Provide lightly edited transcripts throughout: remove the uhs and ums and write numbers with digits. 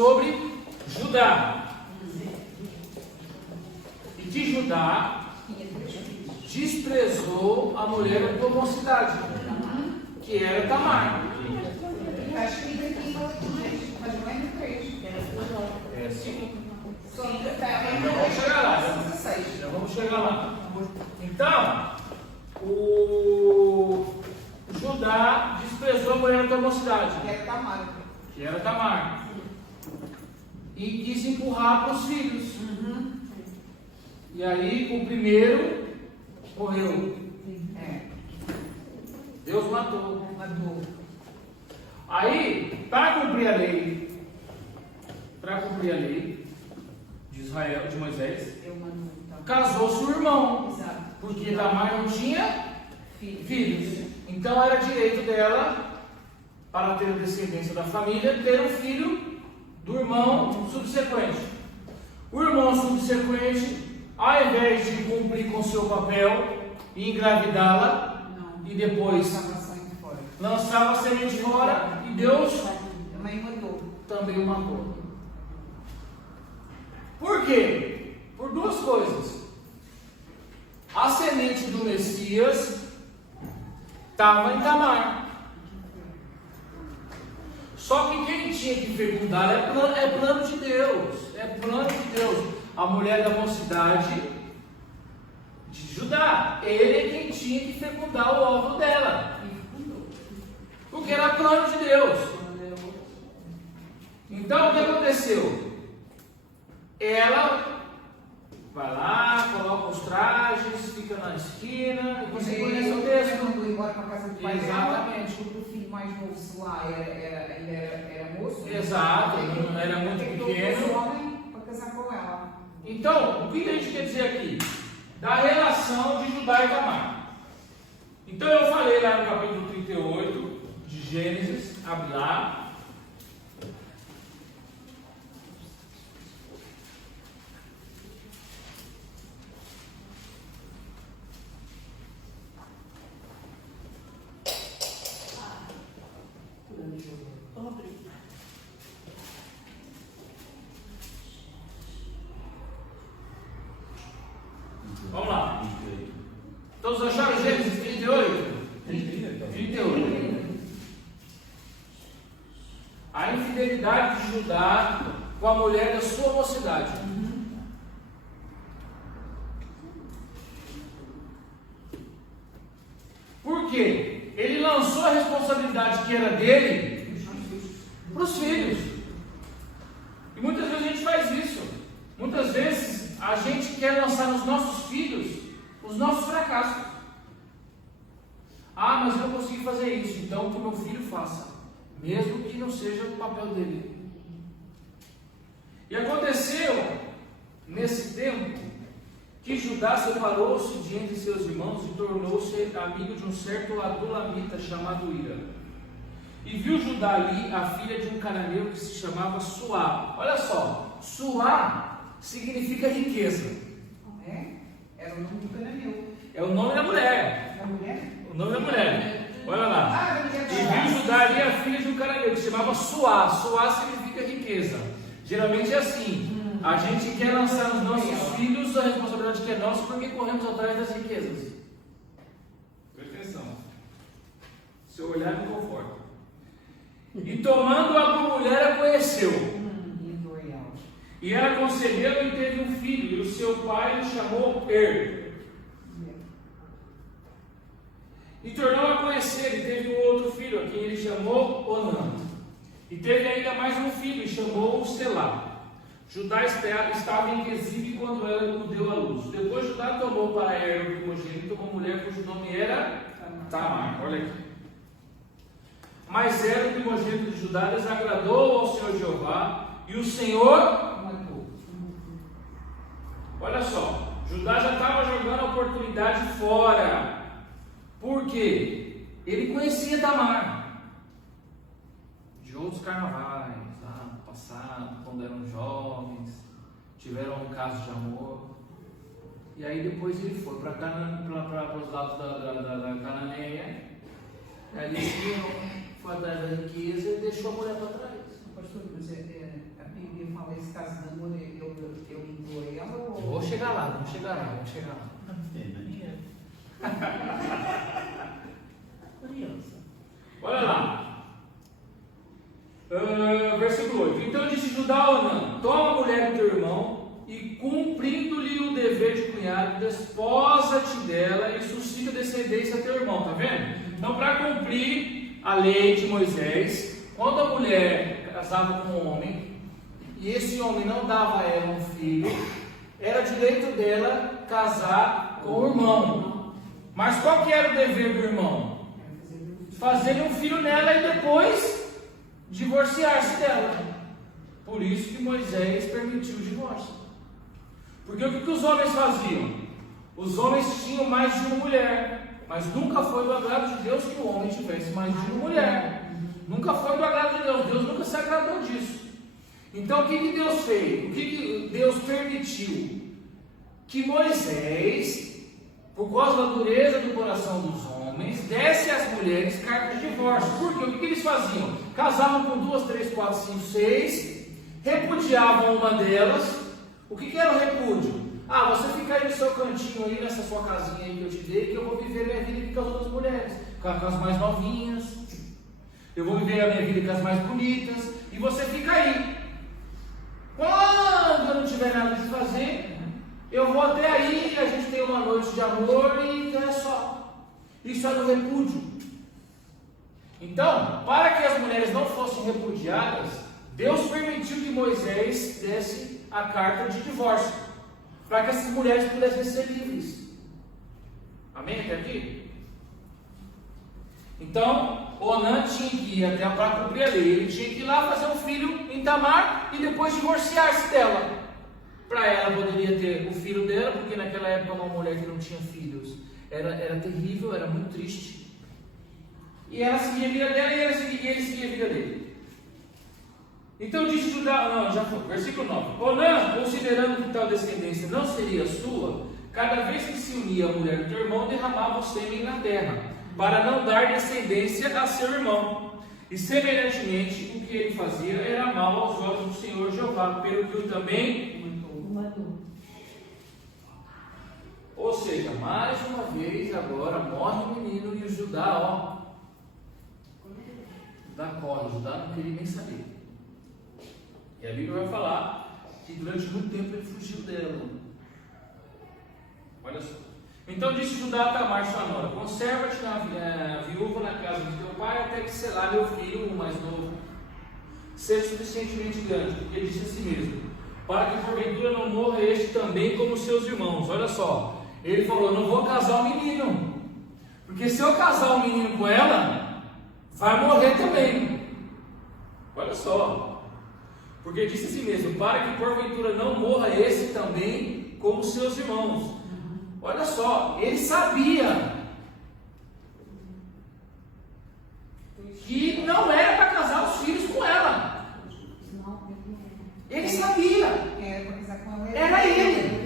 sobre Judá. E de Judá desprezou a mulher da tua mocidade, que era Tamar. Está escrito aqui mas não é no 3. É sim. Vamos chegar lá. Já vamos chegar lá. Então, o Judá desprezou a mulher da tua mocidade, que era Tamar, e quis empurrar para os filhos. E aí o primeiro morreu. Deus matou. Aí, para cumprir a lei de Israel, de Moisés, casou-se o irmão, porque Tamar não tinha filhos. Então era direito dela, para ter a descendência da família, ter um filho do irmão subsequente. O irmão subsequente, ao invés de cumprir com seu papel e engravidá-la, e depois lançava a semente fora, e Deus também o matou. Por quê? Por duas coisas. A semente do Messias estava em Tamar. Só que quem tinha que fecundar é plano de Deus. É plano de Deus. A mulher da mocidade de Judá. Ele é quem tinha que fecundar o óvulo dela. Porque era plano de Deus. Então o que aconteceu? Ela vai lá, coloca os trajes, fica na esquina, e você conhece o texto. Quando embora para a casa do pai Exatamente. porque o filho mais novo, se lá, era moço. Exato, não era muito pequeno. Homem para casar com ela. Então, o que a gente quer dizer aqui? Da relação de Judá e Tamar. Então eu falei lá no capítulo 38 de Gênesis, abre lá. Vamos lá. Todos acharam Gênesis 38? 38. A infidelidade de Judá com a mulher da sua mocidade. Por quê? Ele lançou a responsabilidade que era dele para os filhos. E muitas vezes a gente faz isso. Muitas vezes a gente quer lançar nos nossos filhos os nossos fracassos. Ah, mas eu não consegui fazer isso, então que o meu filho faça, mesmo que não seja o papel dele. E aconteceu nesse tempo que Judá separou-se de entre seus irmãos e tornou-se amigo de um certo adulamita chamado Ira. E viu Judá ali a filha de um cananeu que se chamava Suá. Olha só, Suá significa riqueza. Era o nome do cananeu. É o nome da mulher. Da mulher? O nome da mulher. Olha lá. E viu Judá ali a filha de um cananeu que se chamava Suá. Suá significa riqueza. Geralmente é assim. A gente quer lançar nos nossos filhos a responsabilidade que é nossa porque corremos atrás das riquezas. Presta atenção. Seu olhar me conforta. E tomando-a por mulher, a conheceu. E ela concebeu e teve um filho, e o seu pai lhe chamou E tornou a conhecer, e teve um outro filho, a quem ele chamou Onã. E teve ainda mais um filho, e chamou-o Selá. Judá estava em Quesibe quando ela o deu à luz. Depois Judá tomou para o primogênito uma mulher cujo nome era Tamar. Olha aqui. Mas o primogênito de Judá desagradou ao Senhor Jeová, e o Senhor matou. Olha só, Judá já estava jogando a oportunidade fora. Por quê? Ele conhecia Tamar de outros carnavais, lá no passado, quando eram jovens, tiveram um caso de amor. E aí depois ele foi para os lados da Cananeia. Aí ele foi atrás da riqueza e deixou a mulher para trás. Pastor, mas a falou esse caso da mulher, eu incluo ela ou... Vamos chegar lá, vamos chegar lá. Olha lá. Versículo 8. Então disse Judá a Onã: toma a mulher do teu irmão e, cumprindo-lhe o dever de cunhado, desposa-te dela e suscita descendência a teu irmão. Está vendo? Então, para cumprir a lei de Moisés, quando a mulher casava com um homem e esse homem não dava a ela um filho, era direito dela casar com o irmão. Mas qual que era o dever do irmão? Fazer um filho nela e depois divorciar-se dela. Por isso que Moisés permitiu o divórcio. Porque o que os homens faziam? Os homens tinham mais de uma mulher, mas nunca foi do agrado de Deus que o homem tivesse mais de uma mulher. Nunca foi do agrado de Deus. Deus nunca se agradou disso. Então o que Deus fez? O que Deus permitiu? Que Moisés, por causa da dureza do coração dos homens, desse às mulheres carta de divórcio. Por quê? O que eles faziam? Casavam com 2, 3, 4, 5, 6, repudiavam uma delas. O que era o repúdio? Você fica aí no seu cantinho, aí nessa sua casinha aí que eu te dei, que eu vou viver minha vida aqui com as outras mulheres, com as mais novinhas. Eu vou viver a minha vida com as mais bonitas, e você fica aí. Quando eu não tiver nada de fazer, eu vou até aí, a gente tem uma noite de amor e é só. Isso é do repúdio. Então, para que as mulheres não fossem repudiadas, Deus permitiu que Moisés desse a carta de divórcio, para que essas mulheres pudessem ser livres. Amém? Até aqui? Então, Onã tinha que ir até para cumprir a lei. Ele tinha que ir lá fazer um filho em Tamar e depois divorciar-se dela. Para ela poderia ter o filho dela, porque naquela época uma mulher que não tinha filhos era terrível, era muito triste. E ela seguia a vida dela e ele seguia a vida dele. Então disse Judá, versículo 9: Onã, considerando que tal descendência não seria sua, cada vez que se unia a mulher do teu irmão, derramava o sêmen na terra, para não dar descendência a seu irmão. E semelhantemente, o que ele fazia era mal aos olhos do Senhor Jeová, pelo que o também matou. Ou seja, mais uma vez agora morre o menino e o Judá, Judá corre, Judá não queria nem saber. E a Bíblia vai falar que durante muito tempo ele fugiu dela. Olha só. Então disse Judá a Tamar, sua nora: conserva-te viúva na casa de teu pai, até que Selá, meu filho, o mais novo, seja suficientemente grande. Porque ele disse a si mesmo: para que porventura não morra este também como seus irmãos. Olha só. Ele falou: não vou casar o menino, porque se eu casar o menino com ela, vai morrer também. Olha só. Porque disse a si mesmo: para que porventura não morra esse também como seus irmãos. Olha só, ele sabia que não era para casar os filhos com ela. Ele sabia. Era ele.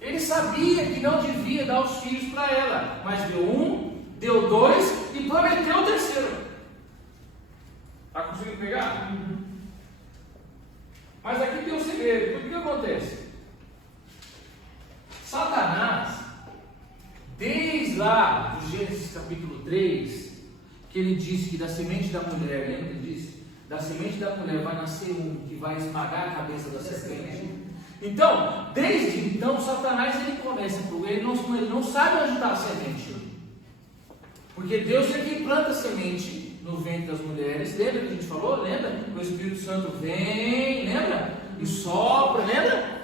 Ele sabia que não devia dar os filhos para ela, mas deu um, deu dois e prometeu o terceiro. Está conseguindo pegar? Mas aqui tem um segredo. O que acontece? Satanás, desde lá do Gênesis capítulo 3, que ele disse que da semente da mulher, lembra que ele disse? Da semente da mulher vai nascer um que vai esmagar a cabeça da serpente. Então, desde então, Satanás ele começa, ele não sabe onde está a semente. Porque Deus é quem planta a semente no ventre das mulheres. Lembra que a gente falou? Lembra? O Espírito Santo vem, lembra? E sopra, lembra?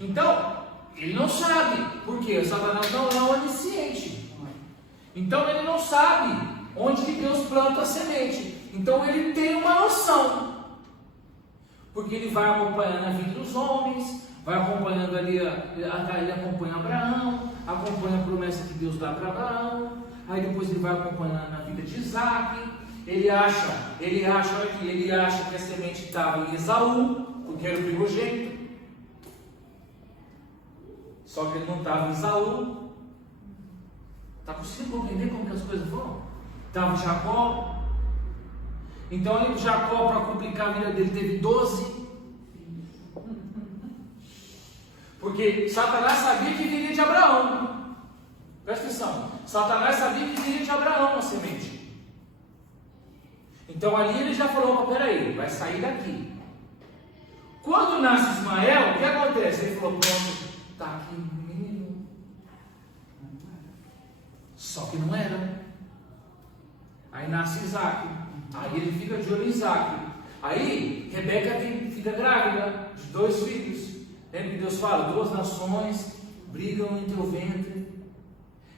Então, ele não sabe. Por quê? Satanás não é onisciente. Então, ele não sabe onde que Deus planta a semente. Então, ele tem uma noção. Porque ele vai acompanhando a vida dos homens, vai acompanhando ali, ele acompanha Abraão, acompanha a promessa que Deus dá para Abraão. Aí depois ele vai acompanhando na vida de Isaac. Ele acha que a semente estava em Esaú, porque era o primogênito. Só que ele não estava em Esaú. Está conseguindo compreender como que as coisas vão? Estava em Jacó. Então Jacó, para complicar a vida dele, teve 12. Porque Satanás sabia que viria de Abraão. Presta atenção. Satanás sabia que viria de Abraão a semente. Então ali ele já falou: peraí, vai sair daqui. Quando nasce Ismael, o que acontece? Ele falou: pronto, está aqui o menino. Só que não era. Aí nasce Isaac. Aí ele fica de olho em Isaac. Aí Rebeca fica grávida de 2 filhos. Lembra que Deus fala: 2 nações brigam em teu ventre.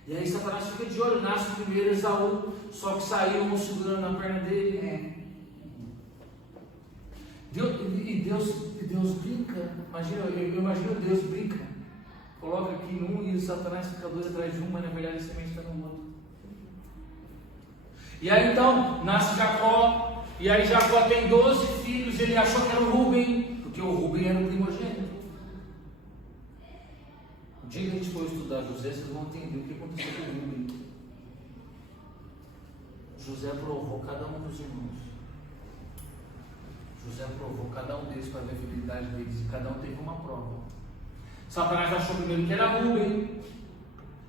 E aí Satanás fica de olho, nasce o primeiro Esaú, só que saiu um segurando na perna dele. Deus brinca. Eu imagino Deus brinca. Coloca aqui num e o Satanás fica 2 atrás de um, mas na verdade a semente está no outro. E aí então nasce Jacó. E aí Jacó tem 12 filhos. Ele achou que era o Rúben, porque o Rúben era o primogênito. O dia que a gente for estudar José, vocês vão entender o que aconteceu com o Rúben. José provou cada um dos irmãos. José provou cada um deles para ver a fidelidade deles. E cada um teve uma prova. Satanás achou primeiro que era Rúben.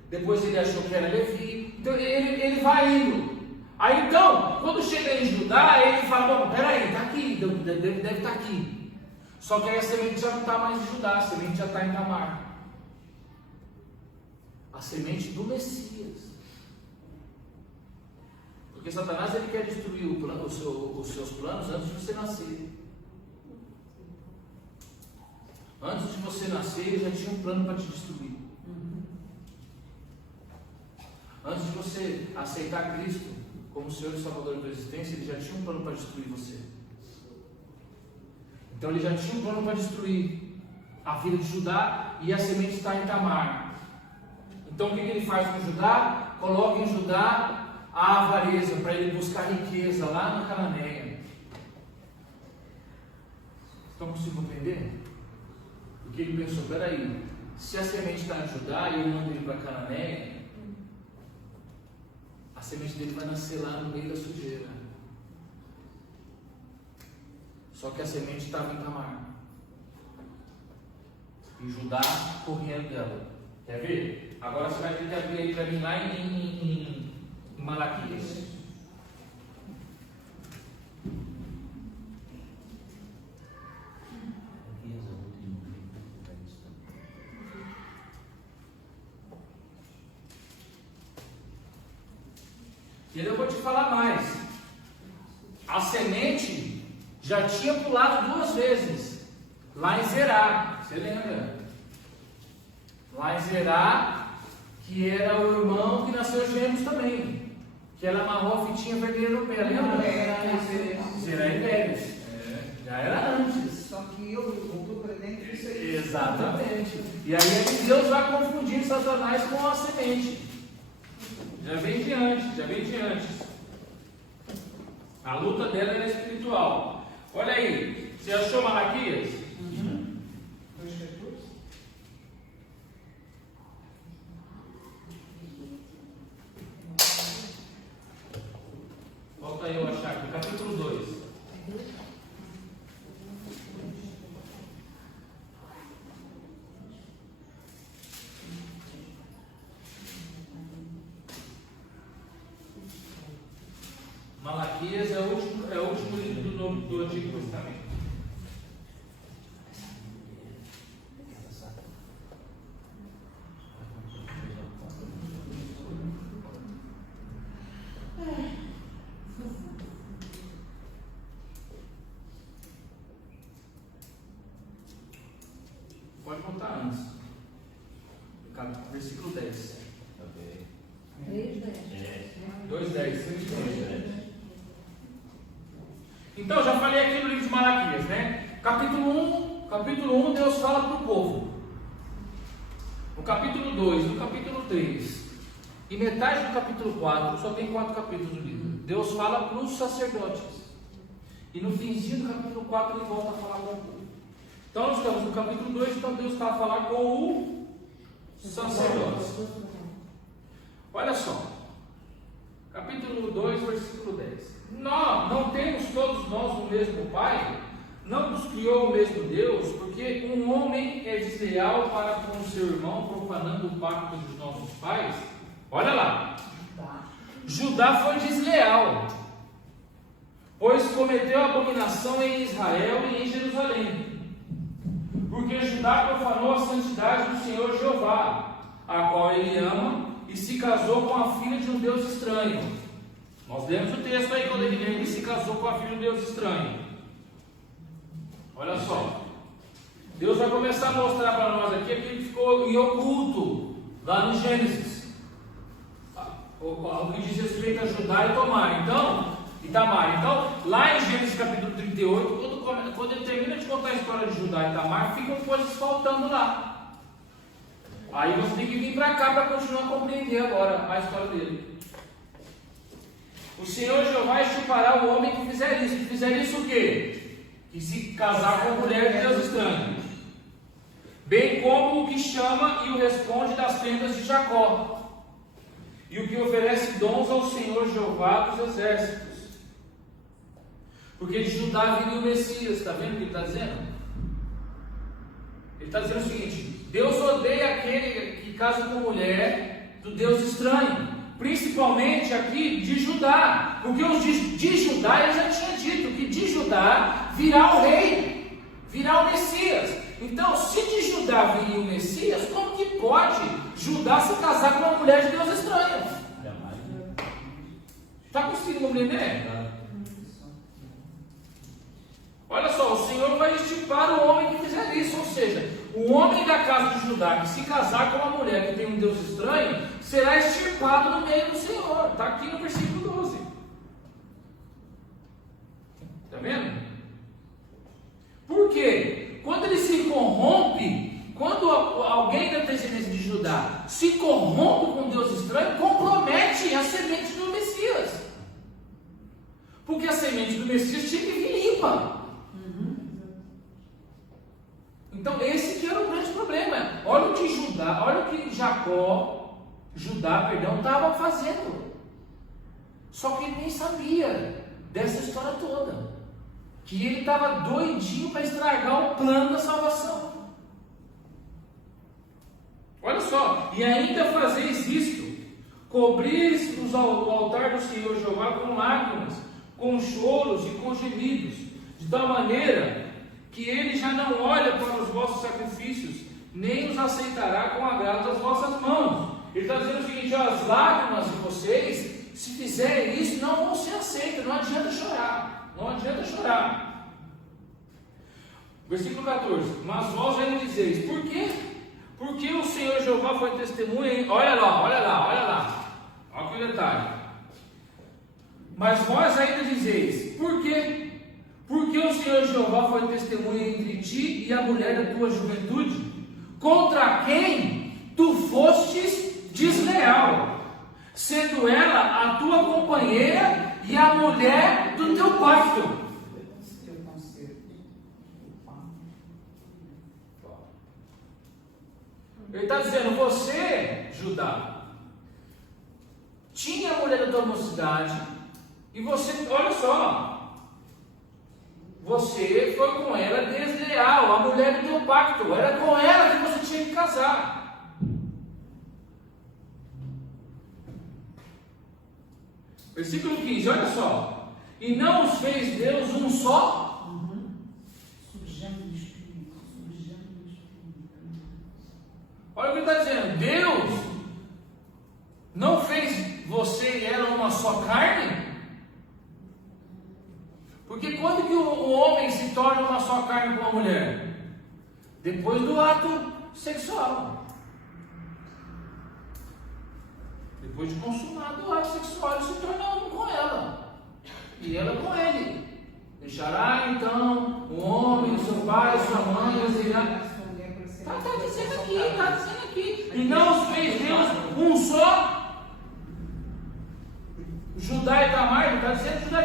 Depois ele achou que era Levi. Então ele vai indo. Aí então, quando chega em Judá, ele fala: bom, peraí, está aqui, deve estar aqui. Só que aí a semente já não está mais em Judá, a semente já está em Tamar. A semente do Messias. Porque Satanás ele quer destruir os seus planos antes de você nascer. Antes de você nascer, ele já tinha um plano para te destruir. Antes de você aceitar Cristo como Senhor e Salvador da tua existência, ele já tinha um plano para destruir você. Então ele já tinha um plano para destruir a vida de Judá, e a semente está em Tamar. Então o que ele faz com Judá? Coloca em Judá a avareza, para ele buscar riqueza lá na Cananeia. Estão conseguindo entender? Porque ele pensou: peraí, se a semente está em Judá e eu mando ele para a Cananeia, a semente dele vai nascer lá no meio da sujeira. Só que a semente estava em Tamar. E Judá correndo dela. Quer ver? Agora você vai ter que abrir aí para mim lá em Malaquias. E eu vou te falar mais. A semente já tinha pulado 2 vezes. Lá em Zerá. Você lembra? Lá em Zerá, que era o irmão que nasceu gêmeos também. Que ela amarrou a fitinha vermelha no pé. Lembra? Zerá e Pérez. Já era antes. Só que eu voltou para dentro disso aí. Exatamente. E aí é que Deus vai confundir Satanás com a semente. Já vem de antes. A luta dela era espiritual. Olha aí, você achou Malaquias? Volta aí eu achar aqui, capítulo 2. Malaquias é o último livro do Antigo Testamento. Pode voltar antes. Versículo 10. 2:10. Então, já falei aqui no livro de Malaquias, né? Capítulo 1, Deus fala para o povo. No capítulo 2, no capítulo 3 e metade do capítulo 4, só tem 4 capítulos do livro, Deus fala para os sacerdotes. E no finzinho do capítulo 4 ele volta a falar com o povo. Então nós estamos no capítulo 2, então Deus está a falar com o sacerdote. Olha só. Capítulo 2, versículo 10. Não temos todos nós o mesmo Pai? Não nos criou o mesmo Deus? Porque um homem é desleal para com o seu irmão, profanando o pacto dos nossos pais? Olha lá. Judá foi desleal, pois cometeu abominação em Israel e em Jerusalém. Porque Judá profanou a santidade do Senhor Jeová, a qual ele ama, e se casou com a filha de um Deus estranho. Nós lemos o texto aí quando ele se casou com a filha de um Deus estranho. Olha só, Deus vai começar a mostrar para nós aqui aquilo que ficou em oculto lá no Gênesis, o que diz respeito a Judá e Tamar. Então, lá em Gênesis capítulo 38, quando ele termina de contar a história de Judá e Tamar, ficam coisas faltando lá. Aí você tem que vir para cá para continuar a compreender agora a história dele. O Senhor Jeová extirpará o homem que fizer isso. Que fizer isso o quê? Que se casar com a mulher de Deus estranho, bem como o que chama e o responde das tendas de Jacó, e o que oferece dons ao Senhor Jeová dos exércitos. Porque de Judá viria o Messias. Está vendo o que ele está dizendo? Ele está dizendo o seguinte: Deus odeia aquele que casa com mulher do Deus estranho, principalmente aqui de Judá, porque os de Judá ele já tinha dito que de Judá virá o rei, virá o Messias. Então, se de Judá viria o Messias, como que pode Judá se casar com uma mulher de Deus estranho? Está conseguindo compreender? Olha só, o Senhor vai extirpar o homem que fizer isso, ou seja, o homem da casa de Judá que se casar com uma mulher que tem um Deus estranho, será extirpado no meio do Senhor. Está aqui no versículo 12. Está vendo? Por quê? Quando ele se corrompe, quando alguém da descendência de Judá se corrompe com Deus estranho, compromete a semente do Messias. Porque a semente do Messias tinha que vir limpa. Então esse que era o grande problema. Olha o que Judá estava fazendo. Só que ele nem sabia dessa história toda, que ele estava doidinho para estragar o plano da salvação. Olha só, e ainda fazeis isto, cobris-vos o altar do Senhor Jeová com lágrimas, com choros e com gemidos, de tal maneira que ele já não olha para os vossos sacrifícios, nem os aceitará com agrado das vossas mãos. Ele está dizendo o seguinte: ó, as lágrimas de vocês, se fizerem isso, não vão ser aceitas, não adianta chorar, não adianta chorar. Versículo 14: mas vós ainda dizeis, por quê? Porque o Senhor Jeová foi testemunha, olha lá, olha que detalhe. Mas vós ainda dizeis, por quê? Porque o Senhor Jeová foi testemunha entre ti e a mulher da tua juventude, contra quem tu fostes desleal, sendo ela a tua companheira e a mulher do teu pacto. Ele está dizendo: você, Judá, tinha a mulher da tua mocidade, e você, olha só, você foi com ela desleal, a mulher do teu pacto, era com ela que você tinha que casar. Versículo 15, olha só: e não os fez Deus um só? Olha o que ele está dizendo: Deus não fez você e ela uma só carne? Porque quando que o homem se torna uma só carne com a mulher? Depois do ato sexual. Depois de consumado o ato sexual, ele se torna um com ela, e ela com ele. Deixará então o homem, o seu pai, a sua mãe, e irá. Está dizendo aqui. E não os fez Deus um só? Judá e Tamar, está dizendo: Judá,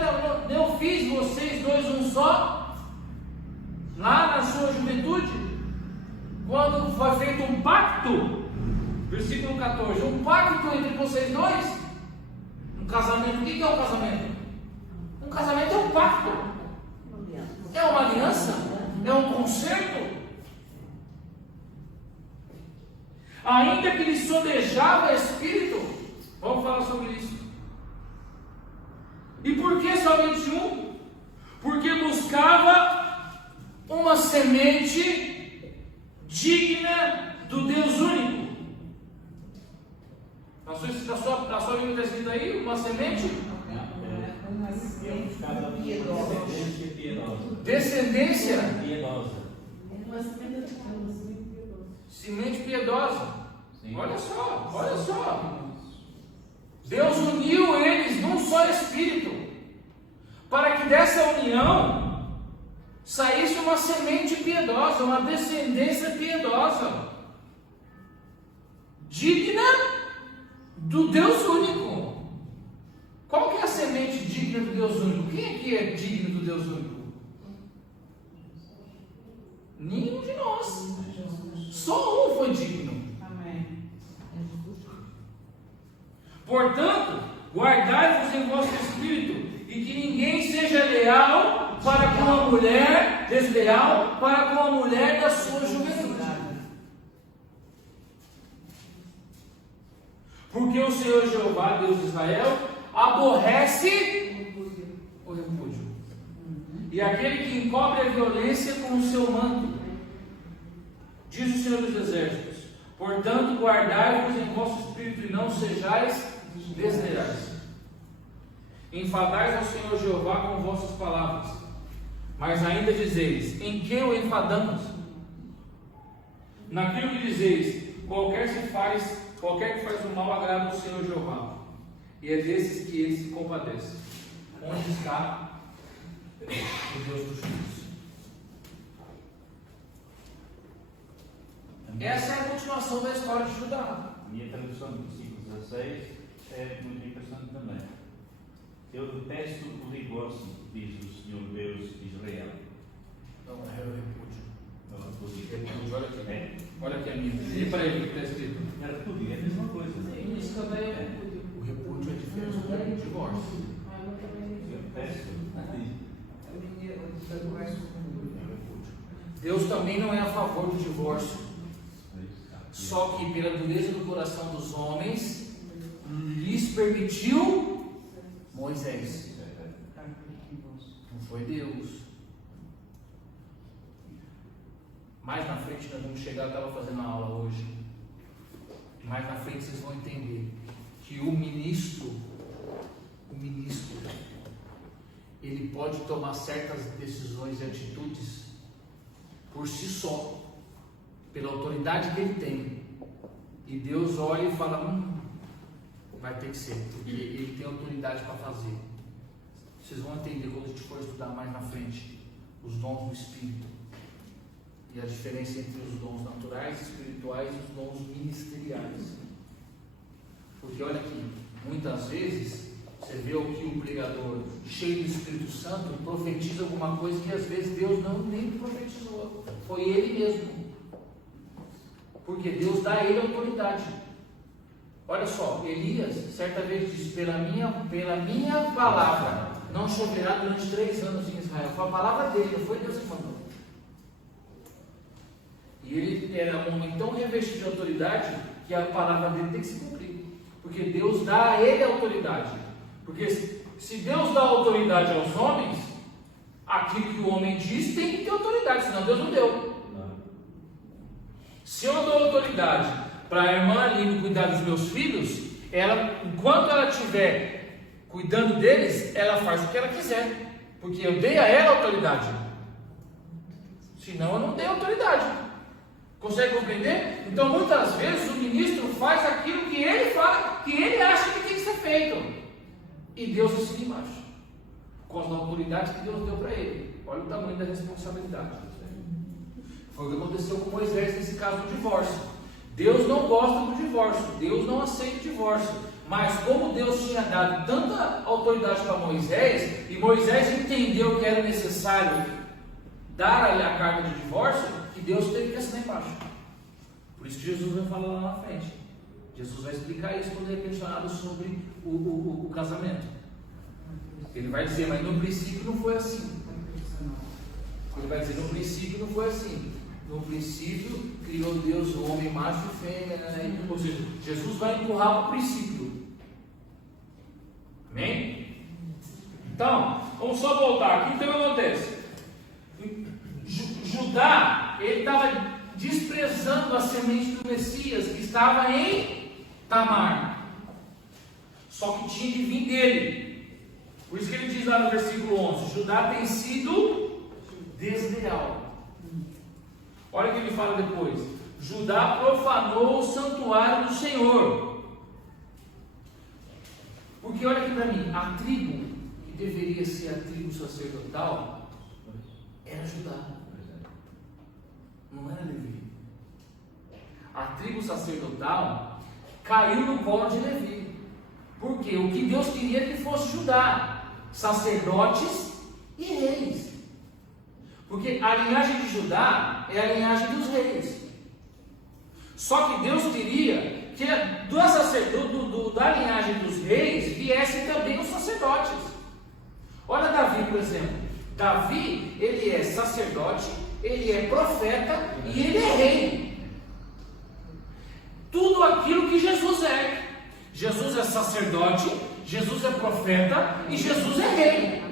eu fiz vocês dois um só? Lá na sua juventude? Quando foi feito um pacto? Versículo 14: um pacto entre vocês dois? casamento, o que é um casamento? Um casamento é um pacto, é uma aliança, é um concerto. Ainda que lhe sodejava espírito, vamos falar sobre isso. E por que somente um? Porque buscava uma semente digna do Deus único. Na sua Bíblia está escrito aí, uma semente? Uma semente piedosa. Descendência Piedosa. semente piedosa. Sim. Olha só. Deus uniu eles num só espírito, para que dessa união saísse uma semente piedosa, uma descendência piedosa, digna do Deus único. Qual que é a semente digna do Deus único? Quem aqui é digno do Deus único? Nenhum de nós. Só um foi digno. Amém. Portanto, guardai-vos em vosso espírito, e que ninguém seja leal para com a mulher, desleal para com a mulher da sua juventude. Porque o Senhor Jeová, Deus de Israel, aborrece o repúdio. E aquele que encobre a violência com o seu manto. Diz o Senhor dos Exércitos: portanto, guardai-vos em vosso espírito e não sejais desleais. Enfadais ao Senhor Jeová com vossas palavras, mas ainda dizeis: em que o enfadamos? Naquilo que dizeis: qualquer que faz o mal agrada ao Senhor Jeová, e é desses que ele se compadece. Onde está o Deus dos justos? Essa é a continuação da história de Judá. A minha tradução do versículo 16 é muito interessante também. Eu detesto o divórcio, diz o Senhor Deus de Israel. Não, é o repúdio. Não, repúdio. Repúdio, olha aqui. É. Olha aqui a minha. E para ele o que está escrito? É repúdio, é a mesma coisa. Isso também é repúdio. O repúdio é diferente do divórcio. Eu detesto. Deus também não é a favor do divórcio. Só que pela dureza do coração dos homens, lhes permitiu Moisés. Não foi Deus. Mais na frente nós vamos chegar, eu estava fazendo a aula hoje. Mais na frente vocês vão entender que o ministro, ele pode tomar certas decisões e atitudes por si só, pela autoridade que ele tem, e Deus olha e fala: vai ter que ser, porque ele tem autoridade para fazer. Vocês vão entender quando a gente for estudar mais na frente os dons do Espírito e a diferença entre os dons naturais, espirituais e os dons ministeriais. Porque olha aqui, muitas vezes você vê o que o pregador cheio do Espírito Santo profetiza alguma coisa que às vezes Deus nem profetizou, foi ele mesmo. Porque Deus dá a ele autoridade. Olha só, Elias certa vez disse: pela minha palavra não choverá durante 3 anos em Israel. Foi a palavra dele, não foi Deus que mandou. E ele era um homem tão revestido de autoridade que a palavra dele tem que se cumprir, porque Deus dá a ele autoridade. Porque se Deus dá autoridade aos homens, aquilo que o homem diz tem que ter autoridade, senão Deus não deu. Se eu dou autoridade para a irmã Aline cuidar dos meus filhos, ela, enquanto ela estiver cuidando deles, ela faz o que ela quiser, porque eu dei a ela autoridade. Senão eu não dei autoridade. Consegue compreender? Então muitas vezes o ministro faz aquilo que ele fala, que ele acha que tem que ser feito, e Deus assina embaixo, com a autoridade que Deus deu para ele. Olha o tamanho da responsabilidade. Foi o que aconteceu com Moisés nesse caso do divórcio. Deus não gosta do divórcio, Deus não aceita o divórcio, mas como Deus tinha dado tanta autoridade para Moisés, e Moisés entendeu que era necessário dar-lhe a carta de divórcio, que Deus teve que assinar embaixo. Por isso que Jesus vai falar lá na frente. Jesus vai explicar isso quando ele é mencionado sobre o casamento. Ele vai dizer, mas no princípio não foi assim. Ele vai dizer, no princípio não foi assim. No princípio criou Deus o homem macho e fêmea, né? Ou seja, Jesus vai empurrar para o princípio. Amém? Então, vamos só voltar aqui. Então o que acontece? Judá, ele estava desprezando a semente do Messias que estava em Tamar. Só que tinha que vir dele. Por isso que ele diz lá no versículo 11: Judá tem sido desleal. Olha o que ele fala depois: Judá profanou o santuário do Senhor. Porque olha aqui para mim, a tribo que deveria ser a tribo sacerdotal era Judá, não era Levi. A tribo sacerdotal caiu no colo de Levi. Porque o que Deus queria que fosse Judá, sacerdotes e reis. Porque a linhagem de Judá é a linhagem dos reis. Só que Deus queria que da linhagem dos reis viessem também os sacerdotes. Olha Davi, por exemplo. Davi, ele é sacerdote, ele é profeta e ele é rei. Tudo aquilo que Jesus é. Jesus é sacerdote, Jesus é profeta e Jesus é rei.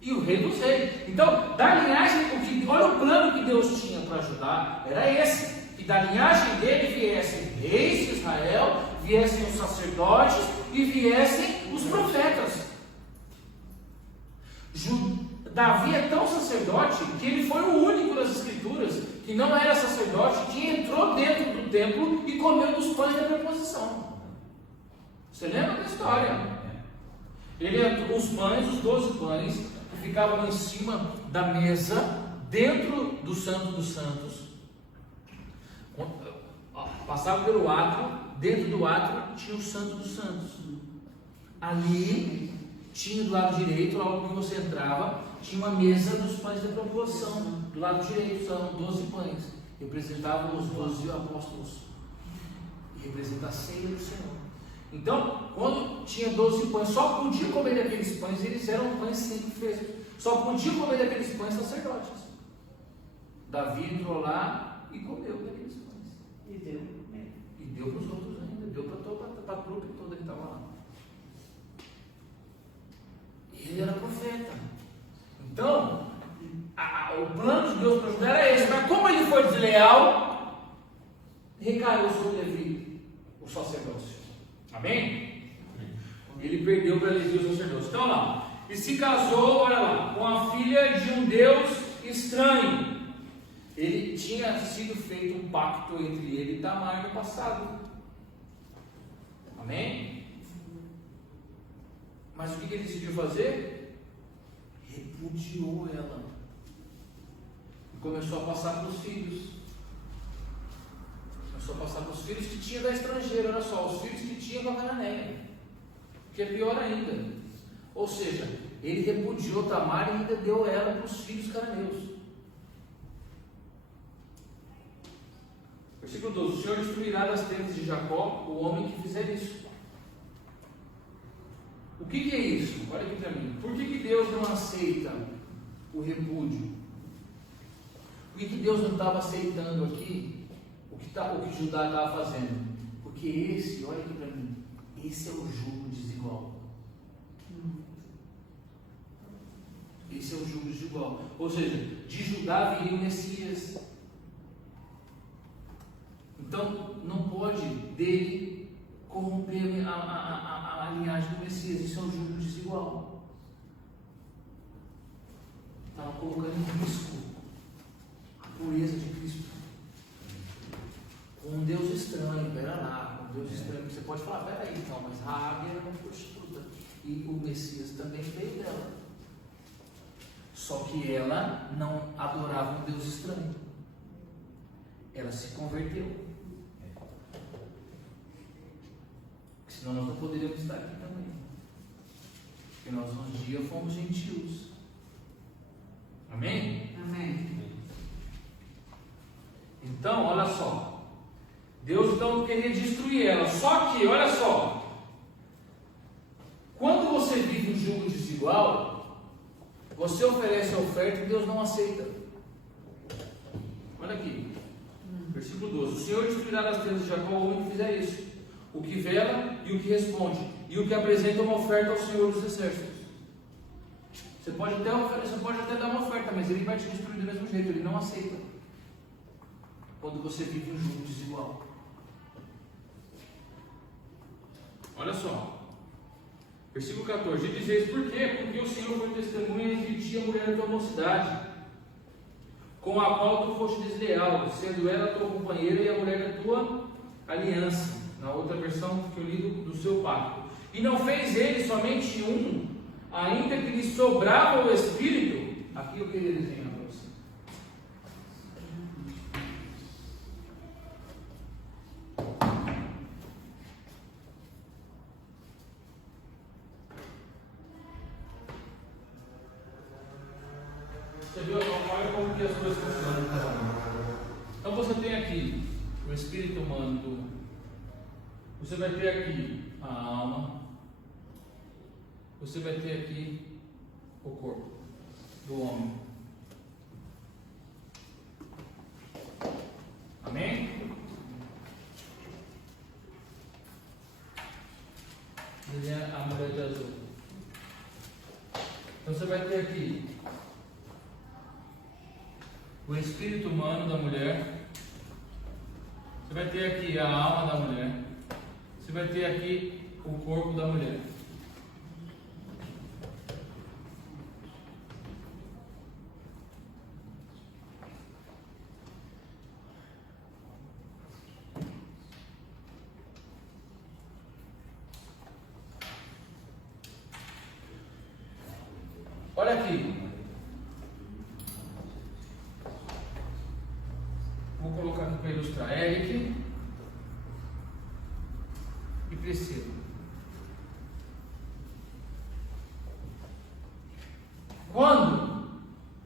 E o rei dos reis. Então, da linhagem, olha o plano que Deus tinha para ajudar, era esse: que da linhagem dele viessem reis de Israel, viessem os sacerdotes e viessem os profetas. Davi é tão sacerdote que ele foi o único das escrituras que não era sacerdote, que entrou dentro do templo e comeu dos pães da preposição. Você lembra da história? Os pães, os 12 pães, que ficavam em cima da mesa, dentro do Santo dos Santos, passavam pelo átrio, dentro do átrio tinha o Santo dos Santos. Ali tinha do lado direito, logo que você entrava, tinha uma mesa dos pães da proposição. Do lado direito estavam 12 pães, representavam os 12 apóstolos, e representa a ceia do Senhor. Então, quando tinha 12 pães, só podia comer daqueles pães, eles eram pães sempre frescos, só podia comer daqueles pães sacerdotes. Davi entrou lá e comeu daqueles pães. E deu para os outros ainda, deu para a trupe toda que estava lá. Ele era profeta. Então, o plano de Deus para ajudar era esse. Mas como ele foi desleal, recaiu sobre Levi o sacerdócio. Amém? Ele perdeu para Levi o sacerdócio. Então lá, e se casou, olha lá, com a filha de um Deus estranho. Ele tinha sido feito um pacto entre ele e Tamar no passado. Amém? Mas o que ele decidiu fazer? Repudiou ela. E começou a passar para os filhos. Começou a passar para os filhos que tinha da estrangeira. Olha só, os filhos que tinha da cananeia. Que é pior ainda. Ou seja, ele repudiou Tamar e ainda deu ela para os filhos cananeus. Versículo 12: o Senhor destruirá das tendas de Jacó o homem que fizer isso. O que é isso? Olha aqui para mim. Por que Deus não aceita o repúdio? Por que Deus não estava aceitando aqui o que Judá estava fazendo? Porque esse, olha aqui para mim, esse é o jugo desigual. Esse é o jugo desigual. Ou seja, de Judá viria o Messias. Então, não pode dele corromper a linhagem do Messias. Isso é um jugo desigual. Estava colocando em risco a pureza de Cristo. Com um Deus estranho, pera lá, com um Deus estranho. Você pode falar, peraí, então, mas Raabe era uma prostituta. E o Messias também veio dela. Só que ela não adorava um Deus estranho. Ela se converteu. Senão nós não poderíamos estar aqui também. Porque nós um dia fomos gentios. Amém? Amém. Então, olha só. Deus então o que Você oferece a oferta e Deus não aceita. Olha aqui, versículo 12: o Senhor destruirá das tendas de Jacó o homem que fizer isso, o que vela e o que responde, e o que apresenta uma oferta ao Senhor dos exércitos. Você pode até dar uma oferta, mas ele vai te destruir do mesmo jeito, ele não aceita. Quando você vive um jugo desigual. Olha só, versículo 14: e dizeis por quê? Porque o Senhor foi testemunha entre ti e a mulher da tua mocidade, com a qual tu foste desleal, sendo ela a tua companheira e a mulher da tua aliança. Na outra versão que eu li do seu pacto. E não fez ele somente um, ainda que lhe sobrava o espírito. Aqui eu queria desenhar para você. Você viu? Olha como que as coisas funcionam. Então você tem aqui o espírito humano, você vai ter aqui a alma, você vai ter aqui o corpo do homem. Amém? Desenha a mulher de azul. Então você vai ter aqui o espírito humano da mulher, você vai ter aqui a alma da mulher, você vai ter aqui o corpo da mulher. Olha aqui. Vou colocar aqui para ilustrar. Eric e Priscila. Quando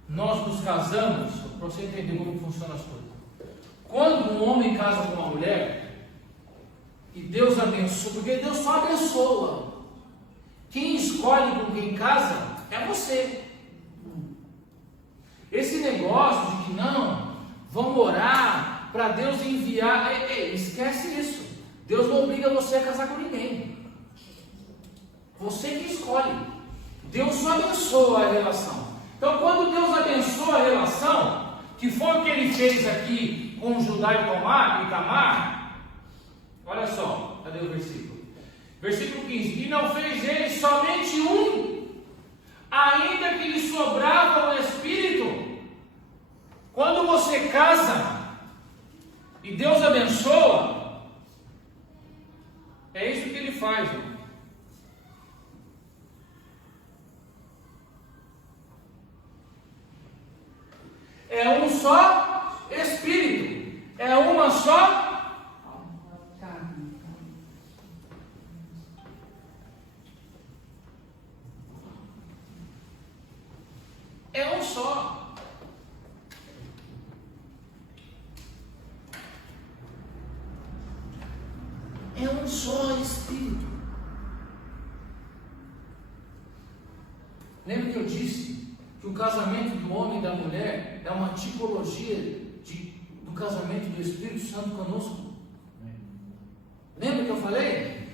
nós nos casamos, para você entender como funcionam as coisas. Quando um homem casa com uma mulher, e Deus abençoa, porque Deus só abençoa. Quem escolhe com quem casa é você. Esse negócio de que não, vamos orar para Deus enviar, esquece isso. Deus não obriga você a casar com ninguém. Você que escolhe. Deus só abençoa a relação. Então, quando Deus abençoa a relação, que foi o que Ele fez aqui com Judá e Tamar, olha só, cadê o versículo? Versículo 15: e não fez Ele somente um, ainda que lhe sobrava o espírito. Quando você casa e Deus abençoa, é isso que Ele faz. É um só espírito, é uma só carne. É um só. É um só espírito. Lembra que eu disse que o casamento do homem e da mulher é uma tipologia do casamento do Espírito Santo conosco? Lembra que eu falei?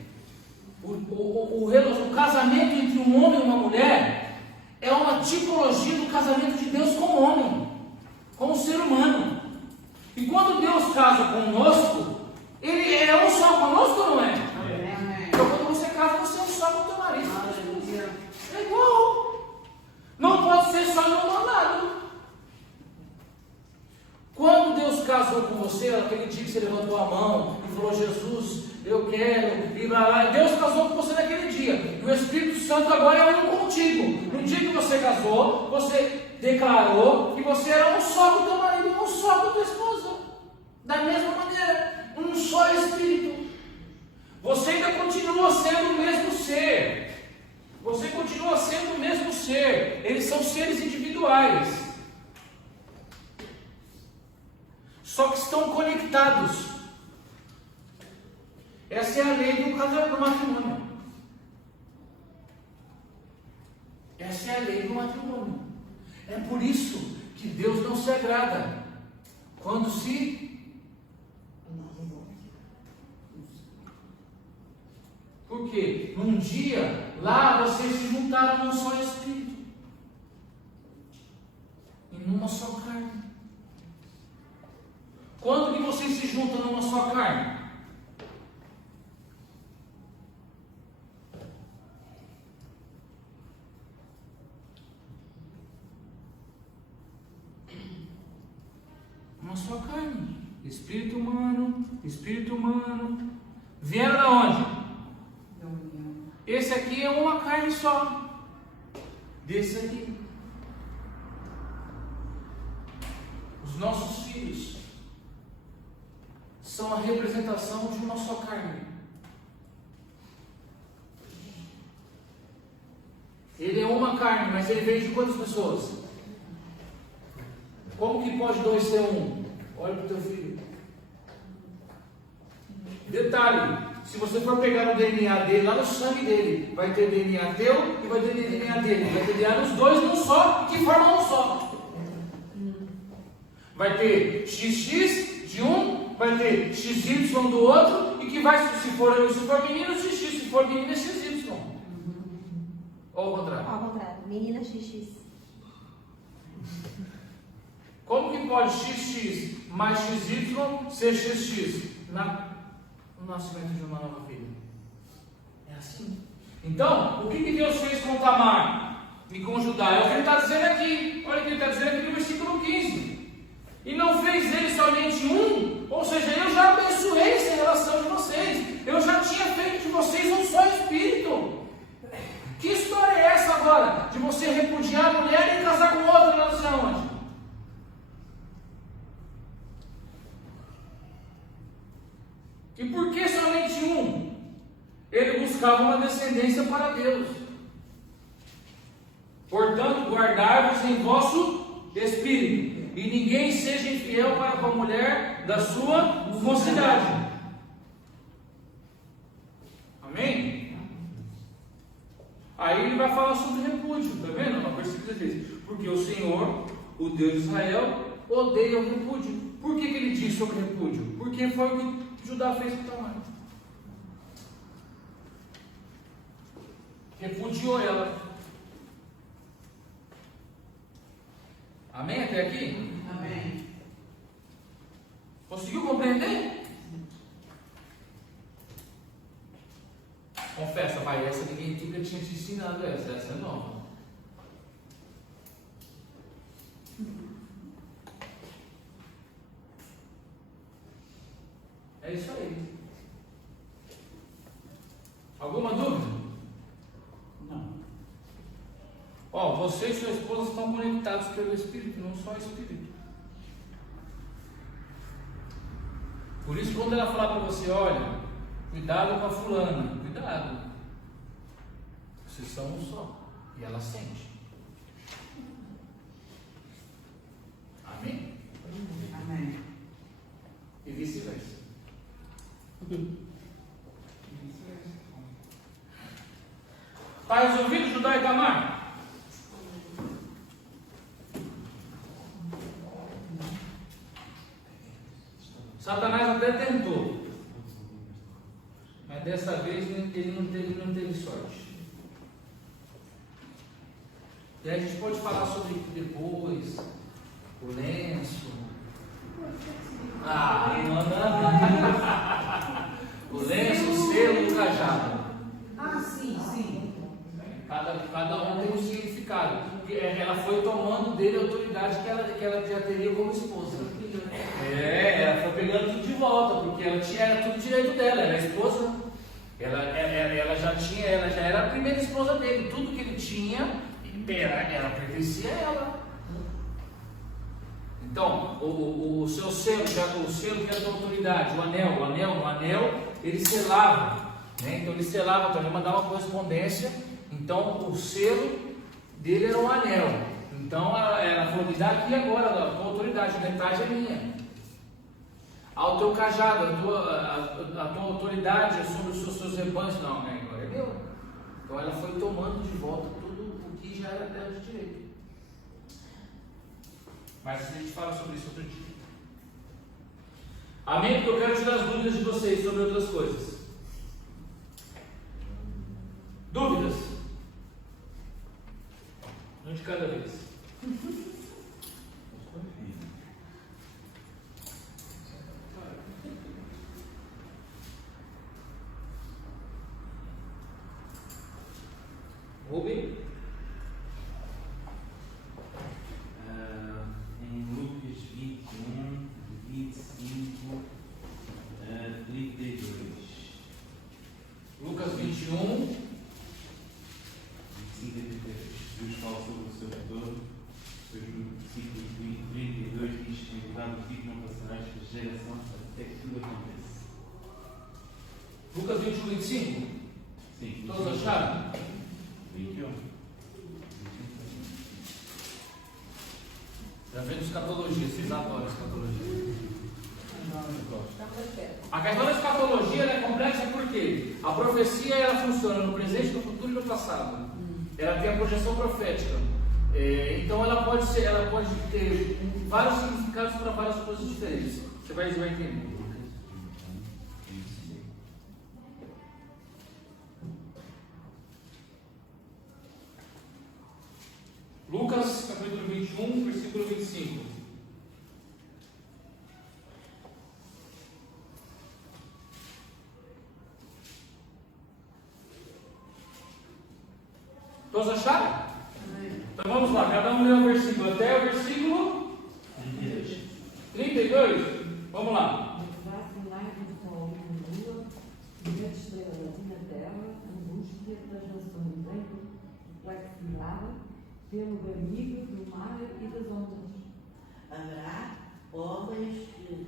O casamento entre um homem e uma mulher é uma tipologia do casamento de Deus com o homem, com o ser humano. E quando Deus casa conosco, Ele é um só conosco ou não é? Então quando você casa, você é um só com o teu marido. É igual. Não pode ser só no mandado. Quando Deus casou com você, aquele dia que você levantou a mão e falou: Jesus, eu quero, e lá, Deus casou com você naquele dia. E o Espírito Santo agora é um contigo. No dia que você casou, você declarou que você era um só com o teu marido e um só com a tua esposa. Da mesma maneira, um só Espírito. Você ainda continua sendo o mesmo ser. Você continua sendo o mesmo ser. Eles são seres individuais, só que estão conectados. Essa é a lei do casamento, do matrimônio. Essa é a lei do matrimônio. É por isso que Deus não se agrada quando se... Porque num dia lá vocês se juntaram num só espírito e numa só carne. Quando que vocês se juntam numa só carne? Uma só carne. Espírito humano. Vieram da onde? Esse aqui é uma carne só. Desse aqui. Os nossos filhos são a representação de uma só carne. Ele é uma carne, mas ele veio de quantas pessoas? Como que pode dois ser um? Olha para o teu filho. Detalhe, se você for pegar o DNA dele, lá no sangue dele, vai ter DNA teu e vai ter DNA dele. Vai ter DNA dos dois num só, que formam um só. Vai ter XX de um, vai ter XY do outro, e que vai, se for menino, XX, se for menina, XY. Ou ao contrário? Ao contrário, menina XX. Como que pode XX mais XY ser XX? No nascimento de uma nova vida. É assim. Então, o que Deus fez com Tamar e com Judá? É o que ele está dizendo aqui. Olha o que ele está dizendo aqui no versículo 15. E não fez ele somente um, ou seja, eu já abençoei essa relação de vocês. Eu já tinha feito de vocês um só espírito. Que história é essa agora? De você repudiar a mulher e casar com outra, não sei aonde? E por que somente um? Ele buscava uma descendência para Deus. Portanto, guardai-vos em vosso espírito, e ninguém seja infiel para com a mulher da sua mocidade. Amém? Aí ele vai falar sobre repúdio, tá vendo? No versículo 16. Porque o Senhor, o Deus de Israel, odeia o repúdio. Por que ele diz sobre repúdio? Porque foi o que Judá fez com Tamar. Repudiou ela. Amém até aqui? Amém. Conseguiu compreender? Confessa, pai, essa ninguém nunca tinha te ensinado essa é nova. É isso aí. Alguma dúvida? Não. Ó, você e sua esposa estão conectados pelo Espírito, não só o Espírito. Por isso, quando ela falar para você, olha, cuidado com a fulana, cuidado. Vocês são um só. E ela sente. Amém? Amém. E vice-versa. Está resolvido, Judá e Tamar? Satanás até tentou, mas dessa vez ele não teve sorte. E aí a gente pode falar sobre depois, o lenço. O lenço, o selo e o cajado. Ah, sim, sim. Cada um tem um significado. Porque ela foi tomando dele a autoridade que ela já teria como esposa. Ela foi pegando tudo de volta, porque era tudo direito dela, era a esposa. Ela já era a primeira esposa dele. Tudo que ele tinha, ela pertencia a ela. Então, o seu selo, o selo que era da autoridade, o anel, ele selava. Né? Então ele selava, então ele mandava uma correspondência. Então o selo dele era um anel. Então ela falou, me dá aqui agora, a tua autoridade, metade é minha. Ao teu cajado, a tua autoridade é sobre os seus rebanhos, não, agora é meu. Então ela foi tomando de volta tudo o e já era dela de direito. Mas a gente fala sobre isso outro dia. Amém? Porque eu quero tirar as dúvidas de vocês sobre outras coisas. Dúvidas? Um de cada vez. Rubem? Em Lucas 21, 25, 32. Lucas 21. 25 e 32. Jesus fala sobre o seu retorno. Depois no versículo 32 diz que o dado tipo não passará esta geração até que tudo aconteça. Lucas 21, 25. Sim. Todos acharam? 21. Já vendo escatologia, vocês adoram escatologia. A questão da escatologia é complexa porque a profecia ela funciona no presente, no futuro e no passado. Ela tem a projeção profética. Então ela pode ter vários significados para várias coisas diferentes. Você vai entender. Lucas capítulo 21, versículo 25. Todos acharam? Então vamos lá, cada um lê um versículo até o versículo 32. Vamos lá. Pelo barulho do mar e das ondas. Haverá homens que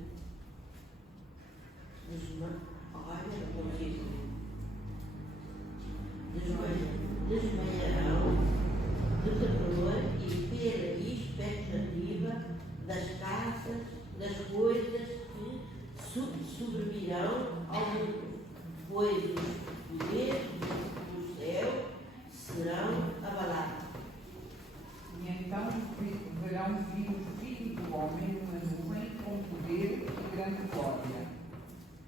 desmaiarão de terror e pela expectativa das caças, das coisas que sobrevirão ao mundo, pois os poderes do céu serão abalados. E então verão vir o Filho do Homem numa nuvem com poder e grande glória.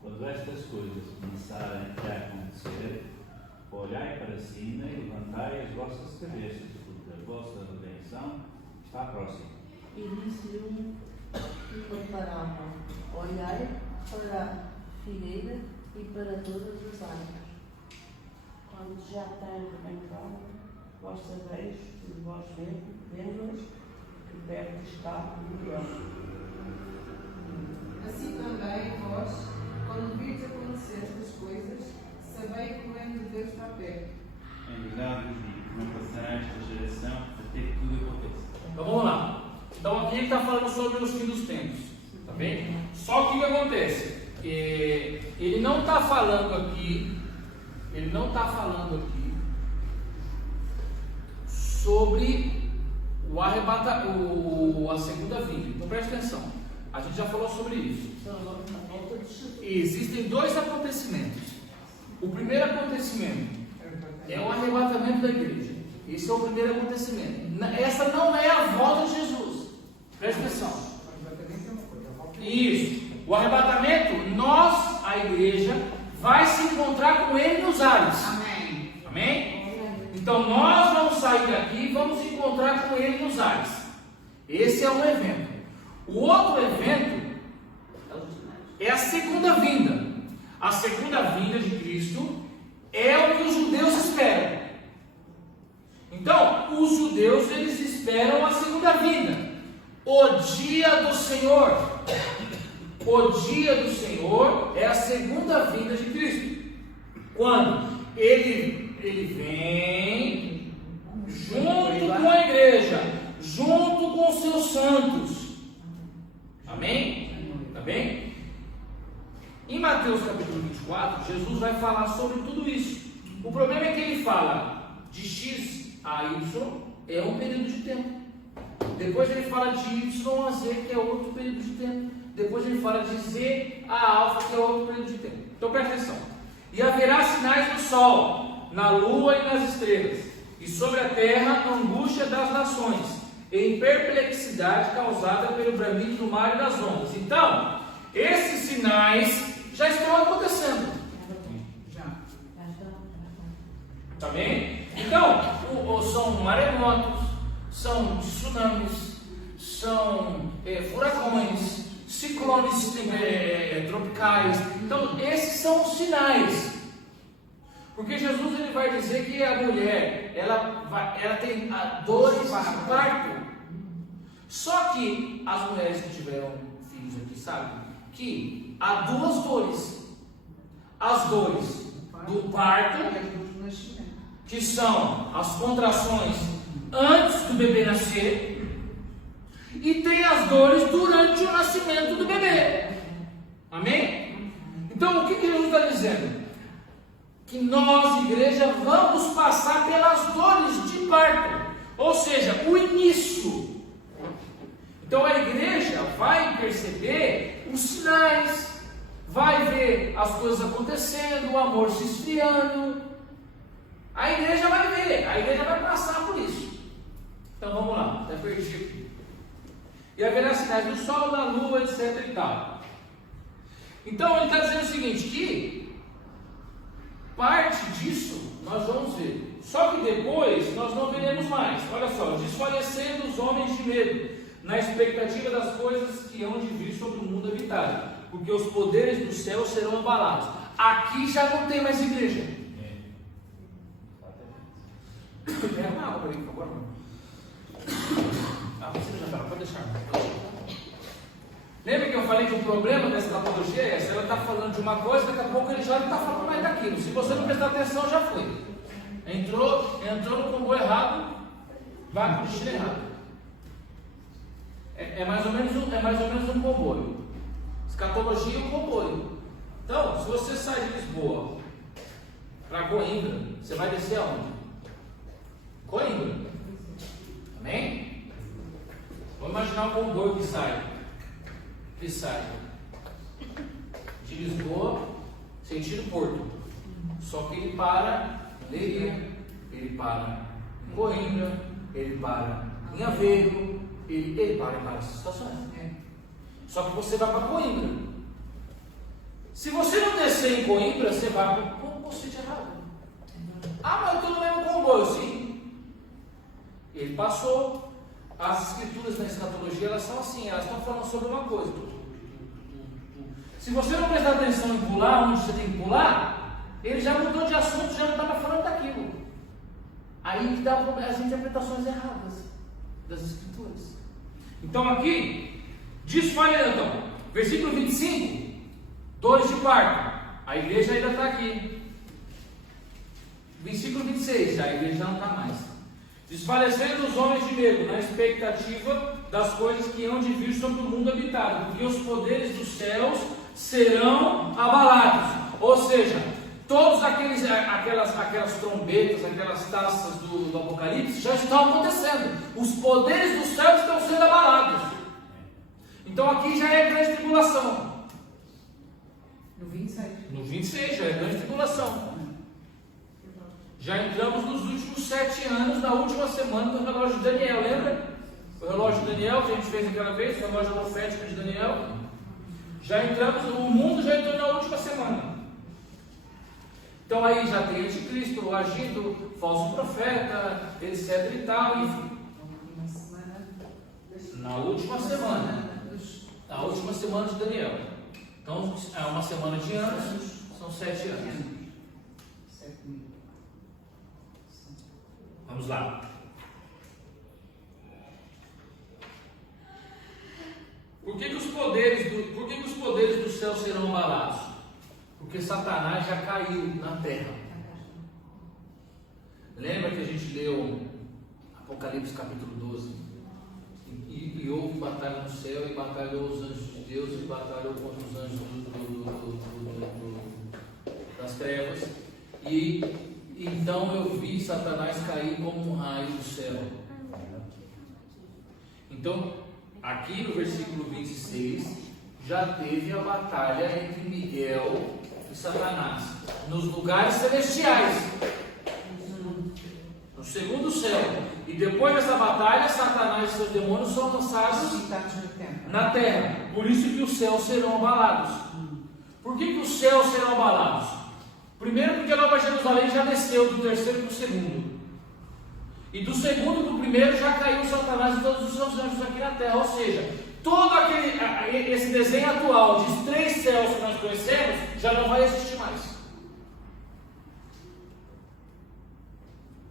Quando estas coisas começarem a acontecer, olhai para cima e levantai as vossas cabeças, porque a vossa redenção está próxima. E disse-lhe uma parábola: olhai para a figueira e para todas as árvores. Quando já tem entrado, vós sabeis que vós vemos que perto está o leão. Assim também vós, quando virdes acontecer estas coisas, sabei que o reino de Deus está perto. Em verdade vos digo, não passará esta geração até que tudo aconteça. Então vamos lá. Então aqui ele está falando sobre os fins dos tempos. Tá bem? Só que o que acontece? Ele não está falando aqui sobre a segunda vinda. Então preste atenção. A gente já falou sobre isso. Existem dois acontecimentos. O primeiro acontecimento é o arrebatamento da igreja. Esse é o primeiro acontecimento. Essa não é a volta de Jesus. Preste atenção. Isso. O arrebatamento, nós, a igreja, vai se encontrar com ele nos ares. Amém. Amém? Então nós vamos sair daqui e vamos encontrar com ele nos ares. Esse é um evento. O outro evento é a segunda vinda. A segunda vinda de Cristo é o que os judeus esperam. Então, os judeus eles esperam a segunda vinda. O dia do Senhor. O dia do Senhor é a segunda vinda de Cristo. Quando ele vem junto com a igreja, junto com os seus santos. Amém? Tá bem? Em Mateus capítulo 24, Jesus vai falar sobre tudo isso. O problema é que ele fala de X a Y, é um período de tempo. Depois ele fala de Y a Z, que é outro período de tempo. Depois ele fala de Z a alfa, que é outro período de tempo. Então presta atenção. E haverá sinais no sol, na lua e nas estrelas, e e sobre a terra angústia das nações, em perplexidade causada pelo bramido do mar e das ondas. Então, esses sinais já estão acontecendo. Tá bem? Então, são maremotos, são tsunamis, são furacões, ciclones tropicais. Então, esses são os sinais. Porque Jesus ele vai dizer que a mulher ela tem dores de parto. Só que as mulheres que tiveram filhos aqui sabem que há duas dores. As dores do parto, que são as contrações antes do bebê nascer, e tem as dores durante o nascimento do bebê. Amém? Então o que Jesus está dizendo? Que nós, igreja, vamos passar pelas dores de parto, ou seja, o início. Então a igreja vai perceber os sinais, vai ver as coisas acontecendo, o amor se esfriando. A igreja vai ver, a igreja vai passar por isso. Então vamos lá, está perdido. E haverá sinais do sol, da lua, etc e tal. Então ele está dizendo o seguinte, que parte disso nós vamos ver. Só que depois nós não veremos mais. Olha só, desfalecendo os homens de medo, na expectativa das coisas que hão de vir sobre o mundo habitado, porque os poderes do céu serão abalados. Aqui já não tem mais igreja. É uma água para mim, por favor. Você já pode deixar. Lembra que eu falei que o problema dessa escatologia é essa? Ela está falando de uma coisa, daqui a pouco ele já não está falando mais daquilo. Se você não prestar atenção, já foi. Entrou no comboio errado, vai para o destino errado. É mais ou menos um comboio. Escatologia é um comboio. Então, se você sai de Lisboa para Coimbra, você vai descer aonde? Coimbra. Amém? Vamos imaginar um comboio que sai de Lisboa, sentido Porto. Só que ele para em Leiria, ele para em Coimbra, ele para em Aveiro, ele para em várias situações. Só que você vai para Coimbra. Se você não descer em Coimbra, você vai para o sítio errado. Ah, mas eu estou no mesmo comboio, sim. Ele passou. As escrituras na escatologia, elas são assim, elas estão falando sobre uma coisa. Se você não prestar atenção em pular onde você tem que pular, ele já mudou de assunto, já não estava falando daquilo. Aí que dá as interpretações erradas das escrituras. Então aqui, então, versículo 25, dores de parto. A igreja ainda está aqui. Versículo 26, a igreja não está mais. Desfalecendo os homens de medo, na expectativa das coisas que hão de vir sobre o mundo habitado, porque os poderes dos céus serão abalados. Ou seja, todas aquelas trombetas, aquelas taças do Apocalipse já estão acontecendo. Os poderes dos céus estão sendo abalados. Então aqui já é grande tribulação. No 26. No 26 já é grande tribulação. Já entramos nos últimos 7 anos, na última semana do relógio de Daniel, lembra? O relógio de Daniel que a gente fez aquela vez, o relógio profético de Daniel. Já entramos, o mundo já entrou na última semana. Então aí já tem anticristo agindo, falso profeta, etc e tal, enfim. Na última semana. Na última semana de Daniel. Então é uma semana de anos, são 7 anos. Vamos lá. Por que os poderes do céu serão abalados? Porque Satanás já caiu na terra. Lembra que a gente leu Apocalipse capítulo 12? E houve batalha no céu, e batalhou os anjos de Deus, e batalhou contra os anjos das trevas. E então eu vi Satanás cair como um raio do céu. Então, aqui no versículo 26, já teve a batalha entre Miguel e Satanás, nos lugares celestiais. no segundo céu. E depois dessa batalha, Satanás e seus demônios são lançados na terra. Por isso que os céus serão abalados. Por que os céus serão abalados? Primeiro, porque a Nova Jerusalém já desceu do terceiro para o segundo. E do segundo para o primeiro já caiu Satanás e todos os seus anjos aqui na terra. Ou seja, todo esse desenho atual de 3 céus que nós conhecemos já não vai existir mais.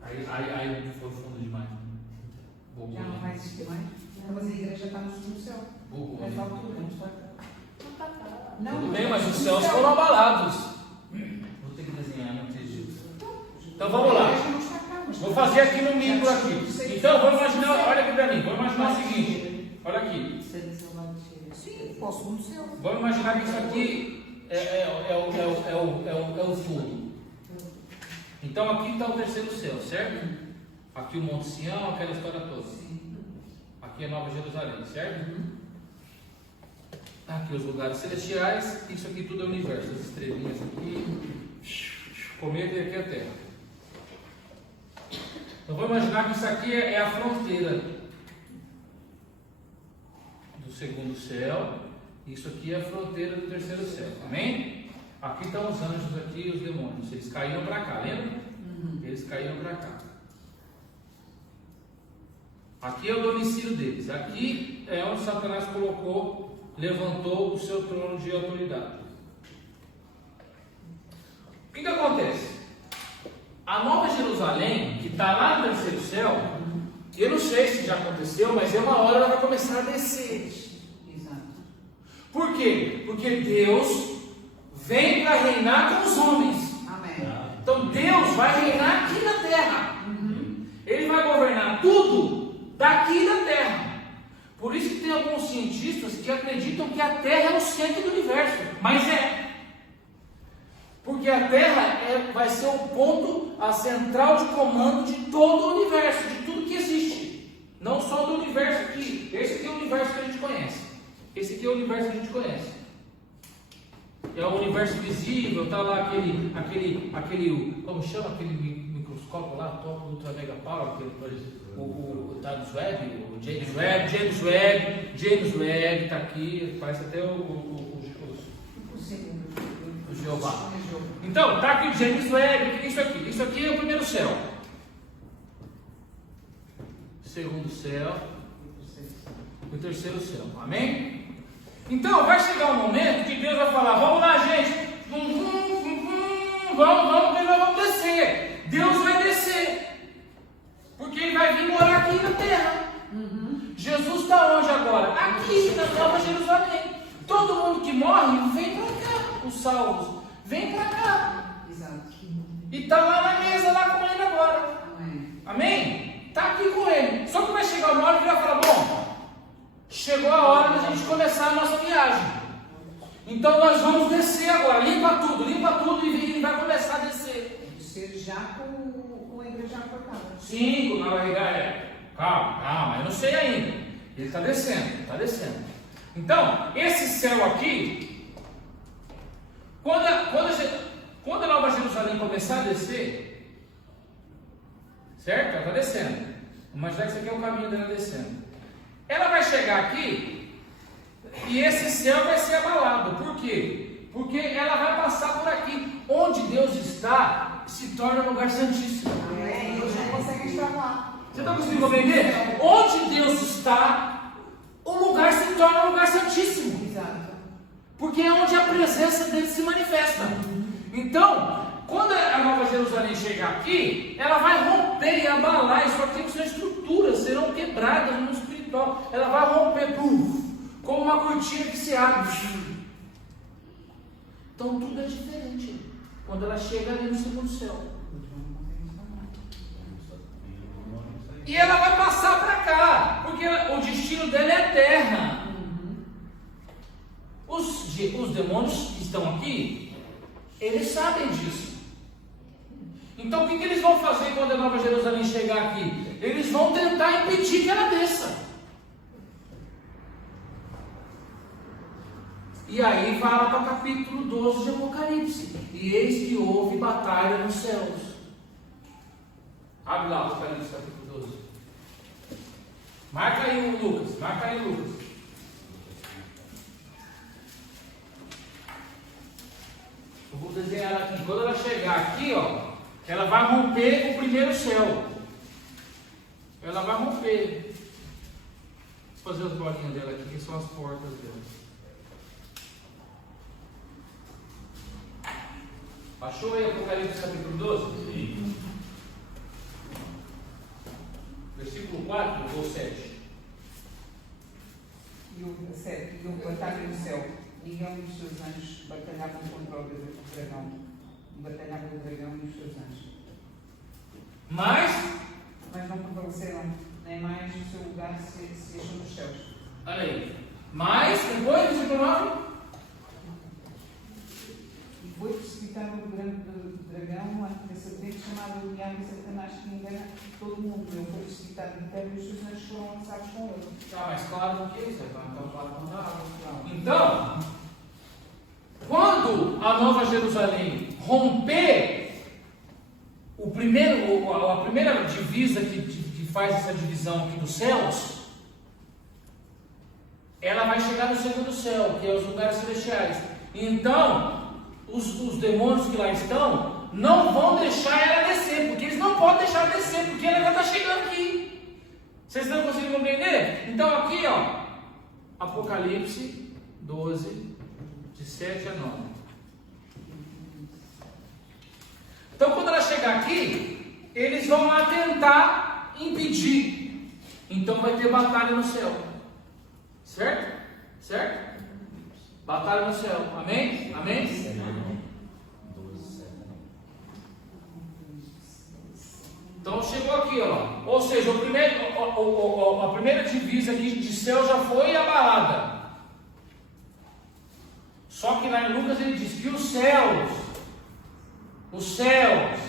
Aí foi fundo demais. Já não vai existir mais? Mas a igreja está no segundo céu. Nessa altura, não está? Tudo bem, mas os céus foram abalados. Vou ter que desenhar, não acredito. Então vamos lá. Vou fazer aqui no micro aqui. Então, vou imaginar, olha aqui para mim, vou imaginar o seguinte. Olha aqui. Sim, para o segundo céu. Vamos imaginar que isso aqui é o fundo. Então aqui está o terceiro céu, certo? Aqui o Monte Sião, aquela história toda. Aqui é Nova Jerusalém, certo? Aqui os lugares celestiais, isso aqui tudo é o universo, as estrelinhas aqui, cometa e aqui é a Terra. Então vou imaginar que isso aqui é a fronteira do segundo céu, isso aqui é a fronteira do terceiro céu, amém? Aqui estão os anjos aqui e os demônios, eles caíram para cá, lembra? Eles caíram para cá. Aqui é o domicílio deles, aqui é onde Satanás levantou o seu trono de autoridade. O que acontece? A Nova Jerusalém, que está lá no terceiro céu, eu não sei se já aconteceu, mas uma hora ela vai começar a descer. Exato. Por quê? Porque Deus vem para reinar com os homens. Amém. Então Deus vai reinar aqui na terra. Ele vai governar tudo daqui da terra. Por isso que tem alguns cientistas que acreditam que a Terra é o centro do universo. Mas é. Porque a Terra vai ser o ponto, a central de comando de todo o universo, de tudo que existe. Não só do universo aqui. Esse aqui é o universo que a gente conhece. Esse aqui é o universo que a gente conhece. É o universo visível, está lá aquele, como chama aquele microscópio lá, top ultra mega power, o James Webb está aqui, parece até o Jeová. Então, está aqui o James Webb, o que é isso aqui? Isso aqui é o primeiro céu. Segundo céu. E o terceiro céu. Amém? Então, vai chegar um momento que Deus vai falar, vamos lá, gente. Vamos descer. Deus vai descer. Porque Ele vai vir morar aqui na terra. Jesus está onde agora? Aqui, na Nova Jerusalém. Todo mundo que morre, vem para cá. Os salvos, vem para cá. Exato. E está lá na mesa, lá com Ele agora. Amém. Amém? Está aqui com Ele. Só que vai chegar uma hora que Ele vai falar, bom, chegou a hora da gente começar a nossa viagem. Então nós vamos descer agora. Limpa tudo e vai começar a descer. Descer já com a igreja cortada. Sim, na barriga calma, eu não sei ainda. Ele está descendo, Então, esse céu aqui, quando a Nova Jerusalém começar a descer, certo? Ela está descendo. Imaginar que isso aqui é o caminho dela descendo. Ela vai chegar aqui e esse céu vai ser abalado. Por quê? Porque ela vai passar por aqui. Onde Deus está, se torna um lugar santíssimo. Amém. Deus não consegue estar lá. Você está conseguindo compreender? Onde Deus está, o lugar se torna um lugar santíssimo. Exato. Porque é onde a presença dele se manifesta. Então, quando a Nova Jerusalém chegar aqui, ela vai romper e abalar. Isso aqui são estruturas, serão quebradas no espiritual. Ela vai romper, como uma cortina que se abre. Então tudo é diferente quando ela chega ali no segundo céu. E ela vai passar para cá, porque o destino dela é a terra. Os demônios que estão aqui, eles sabem disso. Então o que eles vão fazer quando a Nova Jerusalém chegar aqui? Eles vão tentar impedir que ela desça. E aí vai lá para o capítulo 12 de Apocalipse. E eis que houve batalha nos céus. Abre lá, Apocalipse capítulo 12. Marca aí o Lucas, marca aí o Lucas. Eu vou desenhar ela aqui. Quando ela chegar aqui, ó, ela vai romper o primeiro céu. Ela vai romper. Vou fazer as bolinhas dela aqui, que são as portas dela. Achou aí Apocalipse capítulo 12? Sim. Versículo 4 ou 7? E o batalha no céu. Miguel e os seus anjos batalhavam contra o dragão. Batalhavam o dragão e os seus anjos. Mas Não prevaleceram, nem mais o seu lugar se achou nos céus. olha aí. Mas, depois do versículo 9, E foi precipitado o grande dragão, a serpente chamada o diabo e Satanás, que engana todo mundo. Ele foi precipitado de terra e os seus anjos foram lançados com ele. está mais claro do que isso. Então, claro com a água. Então, quando a Nova Jerusalém romper a primeira divisa que faz essa divisão aqui dos céus, ela vai chegar no segundo céu, que é os lugares celestiais. Então, os demônios que lá estão não vão deixar ela descer, porque eles não podem deixar ela descer, porque ela já está chegando aqui. Vocês estão conseguindo compreender? Então aqui, ó, Apocalipse 12, de 7 a 9. Então quando ela chegar aqui, eles vão lá tentar impedir. Então vai ter batalha no céu. Certo? Certo? Batalha no céu. Amém? Amém? Então chegou aqui, ó. Ou seja, a primeira divisa aqui de céu já foi abalada. Só que lá em Lucas ele diz que os céus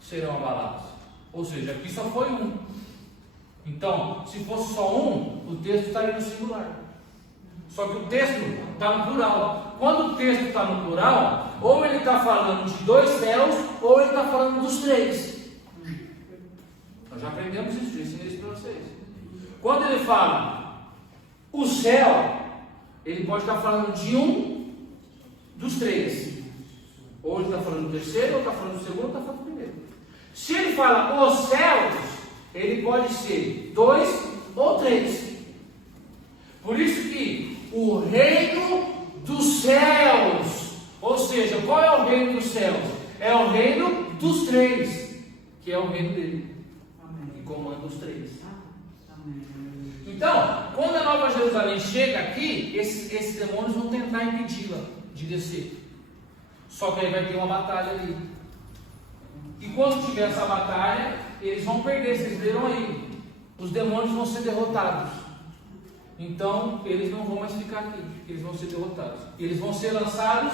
serão abalados. Ou seja, aqui só foi um. Então, se fosse só um, o texto estaria no singular. Só que o texto está no plural. Quando o texto está no plural, ou ele está falando de 2 céus, ou ele está falando dos 3. Nós já aprendemos isso, eu ensinei isso para vocês. Quando ele fala o céu, ele pode estar falando de um dos 3. Ou ele está falando do terceiro, ou está falando do segundo, ou está falando do primeiro. Se ele fala os céus, ele pode ser 2 ou 3. Por isso que o reino dos céus, ou seja, qual é o reino dos céus? É o reino dos 3, que é o reino dele, que comanda os 3. Então, quando a Nova Jerusalém chega aqui, esses demônios vão tentar impedi-la de descer. Só que aí vai ter uma batalha ali. E quando tiver essa batalha, eles vão perder, vocês viram aí. Os demônios vão ser derrotados. Então, eles não vão mais ficar aqui. Eles vão ser derrotados. Eles vão ser lançados.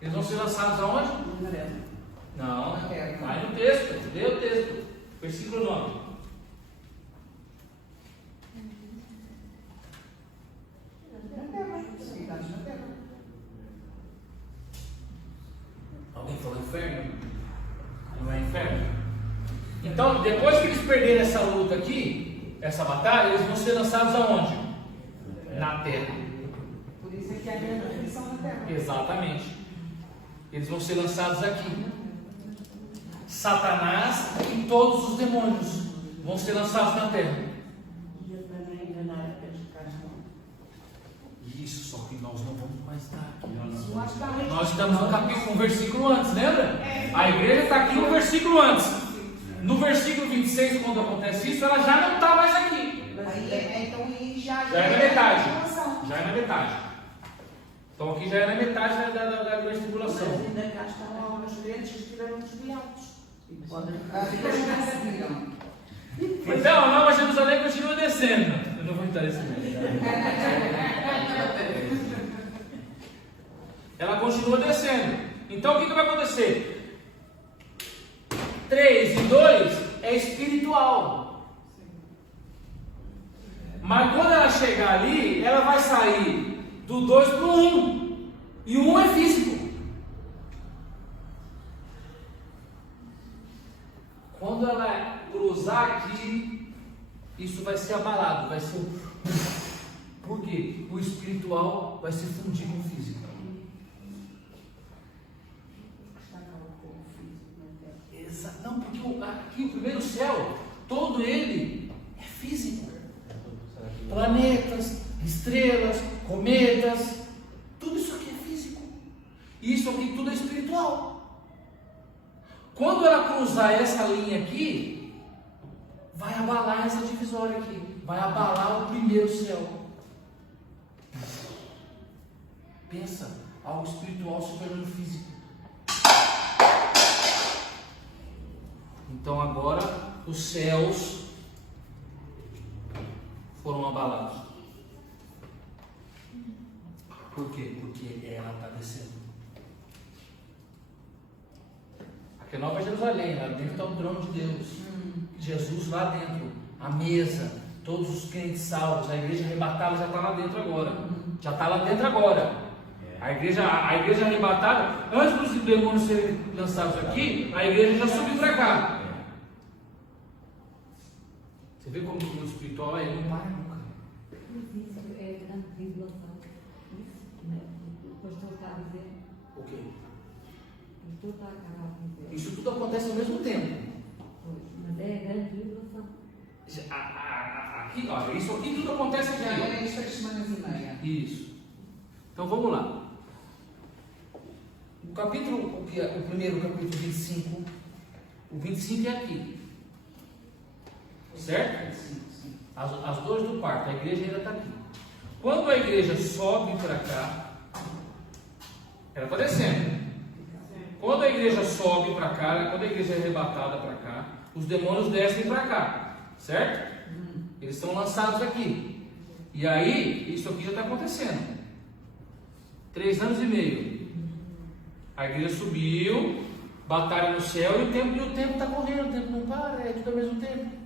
Eles vão ser lançados aonde? Não, vai no texto. Lê o texto. Versículo 9. Alguém falou inferno? Não é inferno? Então, depois que eles perderem essa luta aqui, essa batalha, eles vão ser lançados aonde? Na terra. Por isso é que há grande aflição na terra. Exatamente. Eles vão ser lançados aqui. Satanás e todos os demônios vão ser lançados na terra. Isso, só que nós não vamos mais estar aqui. Nós estamos no capítulo, um versículo antes, lembra? A igreja está aqui um versículo antes. No versículo 26, quando acontece isso, ela já não está mais aqui. Então já é na metade. Já é na metade. Então aqui já é na metade da grande tribulação. Mas ainda cá estão os crentes que estiveram desviados. E podem Então a Nova Jerusalém continua descendo. Eu não vou entrar nesse meio. Ela continua descendo. Então o que vai acontecer? 3 e 2 é espiritual. Mas quando ela chegar ali, ela vai sair do 2 para o 1. E o 1 é físico. isso vai ser abalado, vai ser. Por quê? O espiritual vai se fundir com o físico. Não, porque aqui o primeiro céu, todo ele é físico. Planetas, estrelas, cometas, tudo isso aqui é físico. E isso aqui tudo é espiritual. Quando ela cruzar essa linha aqui, vai abalar essa divisória aqui. Vai abalar o primeiro céu. Pensa, algo espiritual se tornando físico. Então agora os céus foram abalados. Por quê? Porque ela está descendo. Aqui é Nova Jerusalém, lá dentro está o trono de Deus. Jesus lá dentro, a mesa, todos os crentes salvos, a igreja arrebatada já está lá dentro agora. Já está lá dentro agora. A igreja arrebatada, antes dos demônios serem lançados aqui, a igreja já subiu para cá. Você vê como o mundo espiritual ele não para nunca. Mas isso é grande tribulação. O pastor está a dizer. O quê? O pastor está a acabar de dizer. Isso tudo acontece ao mesmo tempo. Pois, mas é a grande tribulação. Aqui, olha, isso aqui tudo acontece aqui. Já é as 3 semanas e meia. Isso. Então vamos lá. O capítulo, o primeiro capítulo 25, o 25 é aqui. Certo? As dores do parto, a igreja ainda está aqui. Quando a igreja sobe para cá, ela está descendo. Quando a igreja sobe para cá, quando a igreja é arrebatada para cá, os demônios descem para cá, certo? Eles são lançados aqui. E aí, isso aqui já está acontecendo. 3 anos e meio. A igreja subiu, batalha no céu e o tempo está correndo, o tempo não para, é tudo ao mesmo tempo.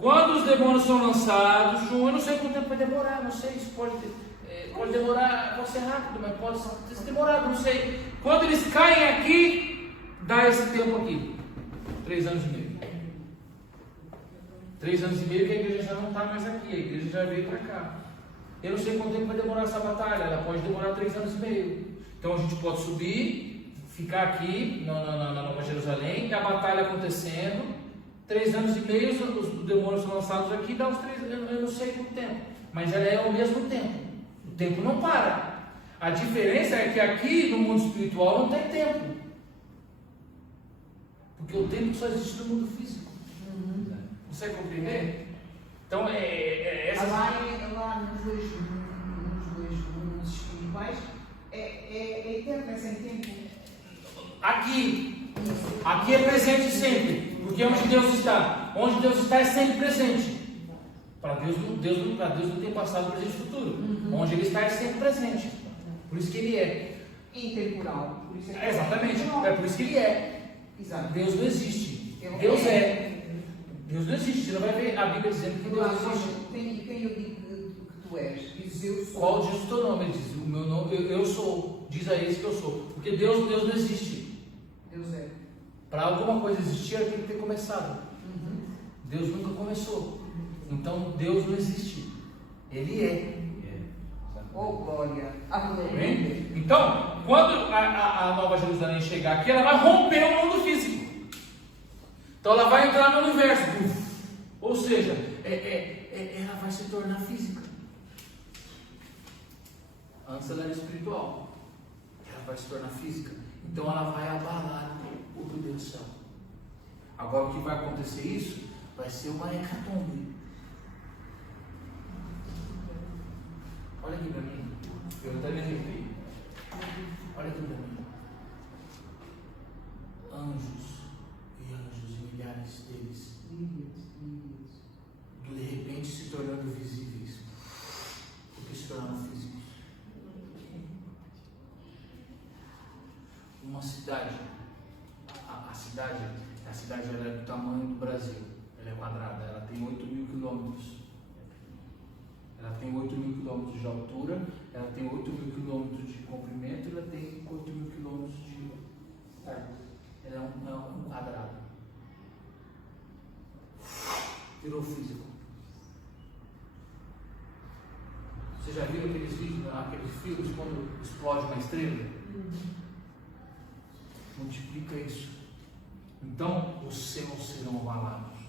Quando os demônios são lançados, eu não sei quanto tempo vai demorar, não sei, isso pode demorar, pode ser rápido, mas pode ser demorado, não sei. Quando eles caem aqui, dá esse tempo aqui, 3 anos e meio. 3 anos e meio que a igreja já não está mais aqui, a igreja já veio para cá. Eu não sei quanto tempo vai demorar essa batalha, ela pode demorar 3 anos e meio. Então a gente pode subir, ficar aqui na Nova Jerusalém, e a batalha acontecendo, 3 anos e meio, os demônios são lançados aqui, dá uns 3 anos, eu não sei quanto tempo, mas ela é ao mesmo tempo. O tempo não para. A diferença é que aqui no mundo espiritual não tem tempo. Porque o tempo só existe no mundo físico. Consegue compreender? Então essa. Lá nos dois mundos espirituais é eterno, é sem tempo. Aqui é presente sempre. Porque onde Deus está? Onde Deus está é sempre presente. Para Deus não tem passado, presente e futuro. Onde Ele está é sempre presente. Por isso que Ele é. Intemporal. Por isso Exatamente. É por isso que Ele é. Exato. Deus não existe. Deus é. Deus não existe. Você não vai ver a Bíblia dizendo que Deus existe. Quem eu digo que tu és? Diz eu sou. Qual diz o teu nome? Ele diz o meu nome, eu sou. Diz a esse que eu sou. Porque Deus não existe. Deus é. Para alguma coisa existir, ela tem que ter começado. Deus nunca começou. Então Deus não existe. Ele é. Oh, glória. Amém? Então, quando a Nova Jerusalém chegar aqui, ela vai romper o mundo físico. Então ela vai entrar no universo. Ou seja, ela vai se tornar física. Antes ela era espiritual. Ela vai se tornar física. Então ela vai abalar o primeiro céu. Agora o que vai acontecer isso? Vai ser uma hecatombe. Olha aqui para mim. Eu até me arrepio. Olha aqui para mim. Anjos e milhares deles. De repente se tornando visíveis. Porque se tornaram físicos. Uma cidade. A cidade ela é do tamanho do Brasil. Ela é quadrada. Ela tem 8.000 quilômetros. Ela tem 8.000 quilômetros de altura, ela tem 8.000 quilômetros de comprimento e ela tem 8.000 quilômetros de largura. Ela é um quadrado. virou físico. Você já viu aqueles vídeos, aqueles filmes, quando explode uma estrela? Multiplica isso. Então, os céus serão abalados.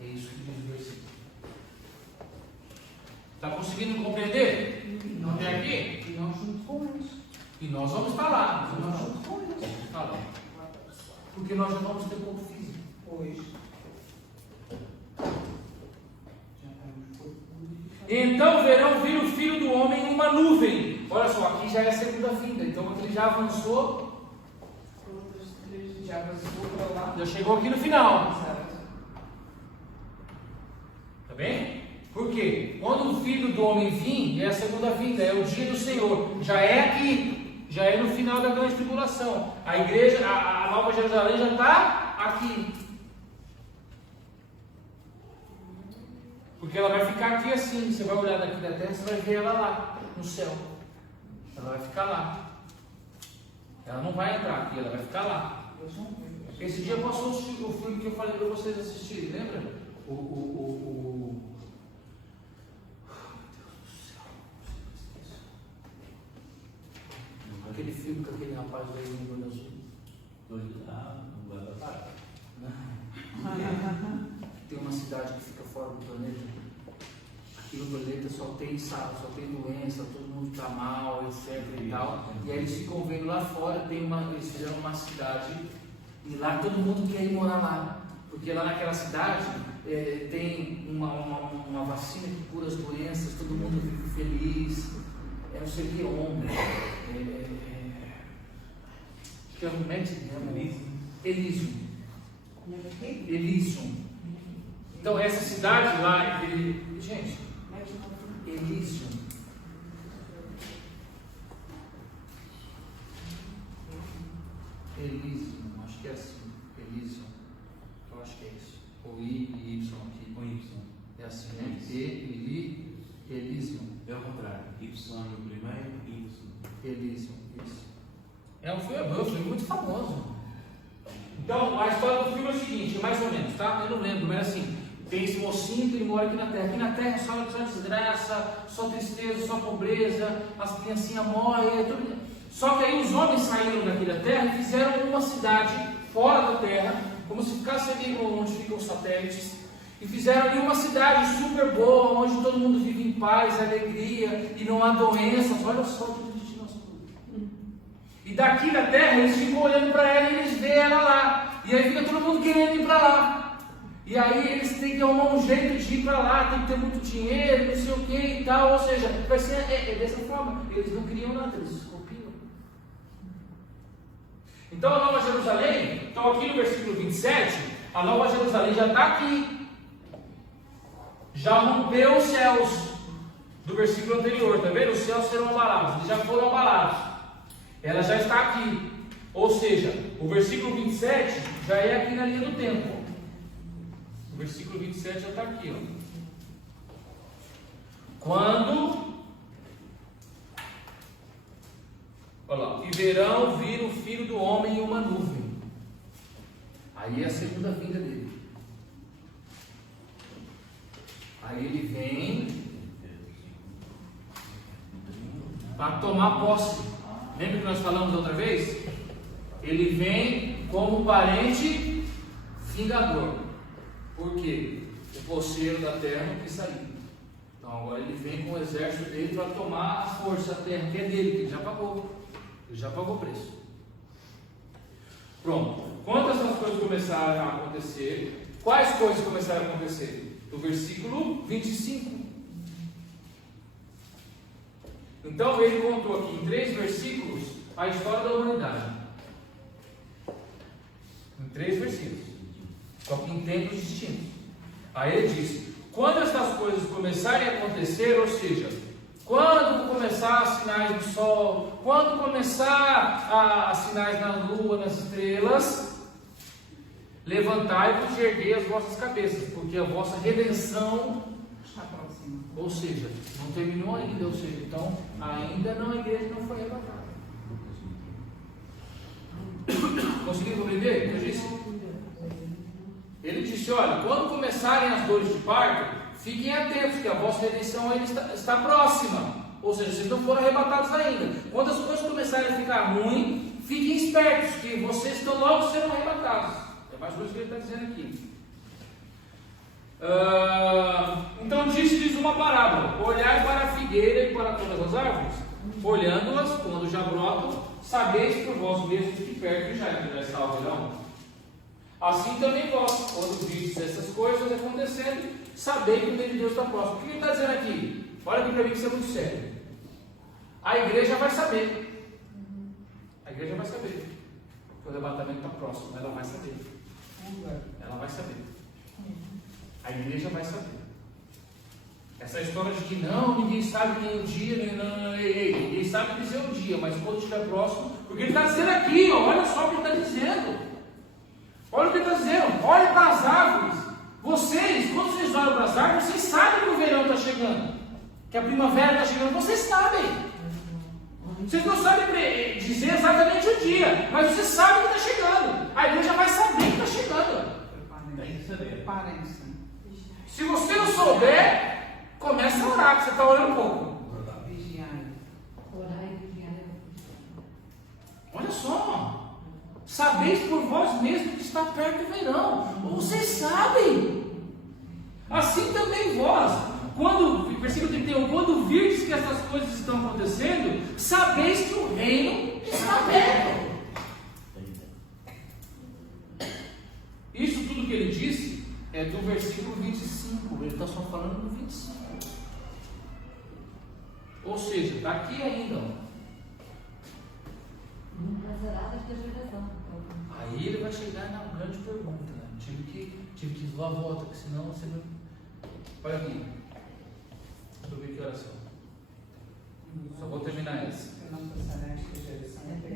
É isso que diz o versículo. Está conseguindo compreender? Não tem aqui? E nós junto com eles. E nós vamos estar lá. E nós junto com eles. Está lá. Porque nós já vamos ter corpo físico. Hoje. Então verão vir o Filho do Homem em uma nuvem. Olha só, aqui já é a segunda vinda. Então ele já avançou. Outras 3 já passou para lá. Já chegou aqui no final. Exato. Tá bem? Por quê? Quando o Filho do Homem vir, é a segunda vinda, é o dia do Senhor. Já é aqui. Já é no final da grande tribulação. A igreja, a Nova Jerusalém já está aqui. Porque ela vai ficar aqui assim. Você vai olhar daqui da terra, você vai ver ela lá, no céu. Ela vai ficar lá. Ela não vai entrar aqui, ela vai ficar lá. Esse dia passou o filme que eu falei para vocês assistirem, lembra? Meu Deus do céu. Aquele filme com aquele rapaz daí no olho azul. Tem uma cidade que fica fora do planeta. Aqui no planeta só tem doença, todo mundo está mal, etc e tal. E aí eles ficam vendo lá fora, eles fizeram uma cidade e lá todo mundo quer ir morar lá. Porque lá naquela cidade tem uma vacina que cura as doenças, todo mundo vive feliz. Não sei o que, acho que é um médico, Elysium. Então essa cidade lá, gente, Elysium. Acho que é assim, Elysium. Eu acho que é isso. Ou I e Y aqui. Com Y. É assim, né? Elysium. É o contrário. Y no primeiro, Y. Elysium, isso. É um filme muito famoso. Então, a história do filme é o seguinte, mais ou menos, tá? Eu não lembro, mas assim, tem esse mocinho que ele mora aqui na Terra. Aqui na Terra só desgraça, só tristeza, só pobreza, as criancinhas morrem, tudo. Só que aí os homens saíram daqui da Terra e fizeram uma cidade fora da Terra, como se ficasse ali onde ficam os satélites, e fizeram ali uma cidade super boa, onde todo mundo vive em paz, alegria, e não há doenças. Olha só tudo de nós. E daqui da Terra eles ficam olhando para ela e eles veem ela lá. E aí fica todo mundo querendo ir para lá. E aí eles têm que arrumar um jeito de ir para lá, tem que ter muito dinheiro, não sei o que e tal. Ou seja, vai ser dessa forma. Eles não queriam nada, eles copiam. Então a Nova Jerusalém, então aqui no versículo 27, a Nova Jerusalém já está aqui. Já rompeu os céus do versículo anterior, tá vendo? Os céus serão abalados, eles já foram abalados. Ela já está aqui. Ou seja, o versículo 27 já é aqui na linha do tempo. O versículo 27 já está aqui, ó. Quando, olha lá, e verão vir o Filho do Homem em uma nuvem. Aí é a segunda vinda dele. Aí ele vem para tomar posse. Lembra que nós falamos outra vez? Ele vem como parente vingador. Por quê? O poceiro da terra não quis sair. Então agora ele vem com o exército dele para tomar a força da terra, que é dele, que ele já pagou. Ele já pagou o preço. Pronto. Quando essas coisas começaram a acontecer, quais coisas começaram a acontecer? Do versículo 25. Então ele contou aqui em 3 versículos a história da humanidade. Em 3 versículos. Só que em tempos distintos. Aí ele diz: quando essas coisas começarem a acontecer, ou seja, quando começar as sinais do sol, quando começar as sinais na lua, nas estrelas, levantai-vos e erguei as vossas cabeças, porque a vossa redenção Está próximo. ou seja, não terminou ainda, ou seja, então ainda não, a igreja não foi arrebatada. Conseguiu compreender o que eu disse? Ele disse: olha, quando começarem as dores de parto, fiquem atentos, que a vossa redenção ainda está próxima. Ou seja, vocês não foram arrebatados ainda. Quando as coisas começarem a ficar ruins, fiquem espertos, que vocês estão logo sendo arrebatados. É mais ou menos o que ele está dizendo aqui. Então disse-lhes uma parábola: olhai para a figueira e para todas as árvores, olhando-as quando já brotam, sabeis por vós mesmos que perto já está o verão. Assim também vós, quando vistes essas coisas acontecendo, sabei que o dia de Deus está próximo. O que ele está dizendo aqui? Olha aqui para mim, que isso é muito sério. A igreja vai saber. A igreja vai saber. O arrebatamento está próximo, ela vai saber. Ela vai saber. A igreja vai saber. Essa história de que não, ninguém sabe nem o dia, ninguém sabe dizer o dia, mas quando estiver próximo, porque ele está dizendo aqui, ó, olha só o que ele está dizendo. Olha o que ele está dizendo, olha para as árvores. Vocês, quando vocês olham para as árvores, vocês sabem que o verão está chegando, que a primavera está chegando, vocês sabem. Vocês não sabem dizer exatamente o dia, mas vocês sabem que está chegando. A igreja vai saber que está chegando. Tem que saber. Preparem-se. Se você não souber, começa a orar, porque você está orando pouco. Vigiai. Orar e vigiar. Olha só. Sabeis por vós mesmos que está perto o verão. Vocês sabem. Assim também vós, versículo 31, quando virdes que essas coisas estão acontecendo, sabeis que o reino está perto. Isso tudo que ele disse é do versículo 25, ele está só falando no 25. Ou seja, daqui ainda. Nas aradas da geração. Aí ele vai chegar na grande pergunta. Né? Tive que dar a volta, porque senão você não. Olha aqui. Deixa eu ver que horas são. Só vou terminar essa. Não passará esta geração até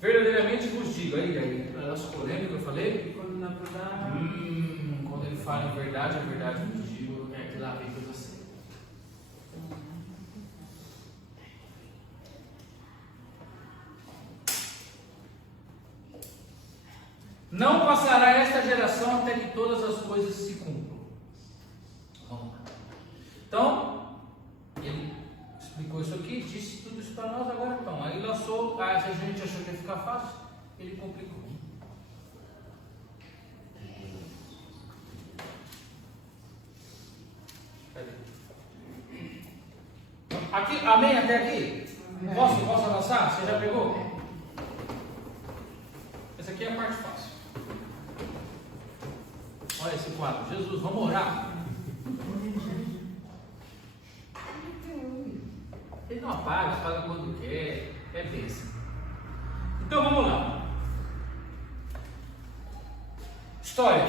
Verdadeiramente vos digo, aí, nossa polêmica, eu falei? quando na verdade. Quando ele fala em verdade, a verdade vos digo, é que lá vem coisa séria. Não passará esta geração até que todas as coisas se cumpram. Vamos lá. Então, ele explicou isso aqui, disse tudo isso para nós agora. Então, aí lançou, a gente achou que ia ficar fácil, ele complicou. Aqui, amém até aqui? Posso avançar? Você já pegou? Essa aqui é a parte fácil. Olha esse quadro. Jesus, vamos orar. Ele não apaga quando quer. É bênção. Então vamos lá. História.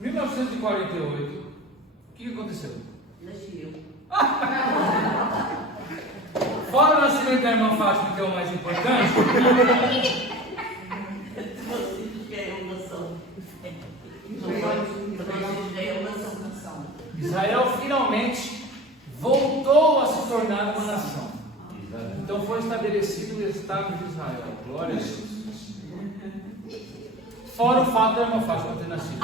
1948. O que aconteceu? Nasci eu. Fora o nascimento da irmã Fátima, que é o mais importante. Vocês já é uma nação. Vocês já é uma nação. Israel finalmente voltou a se tornar uma nação. Então foi estabelecido o Estado de Israel. Glória a Deus. Fora o fato da irmã Fátima ter nascido.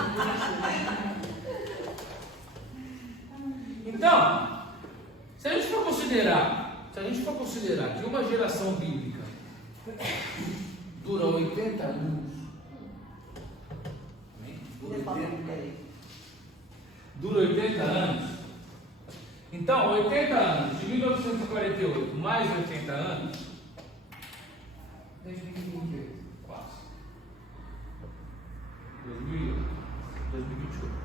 Então, se a gente for considerar que uma geração bíblica dura 80 anos, dura 80 anos, então 80 anos de 1948 mais 80 anos, 2028. quase 2028.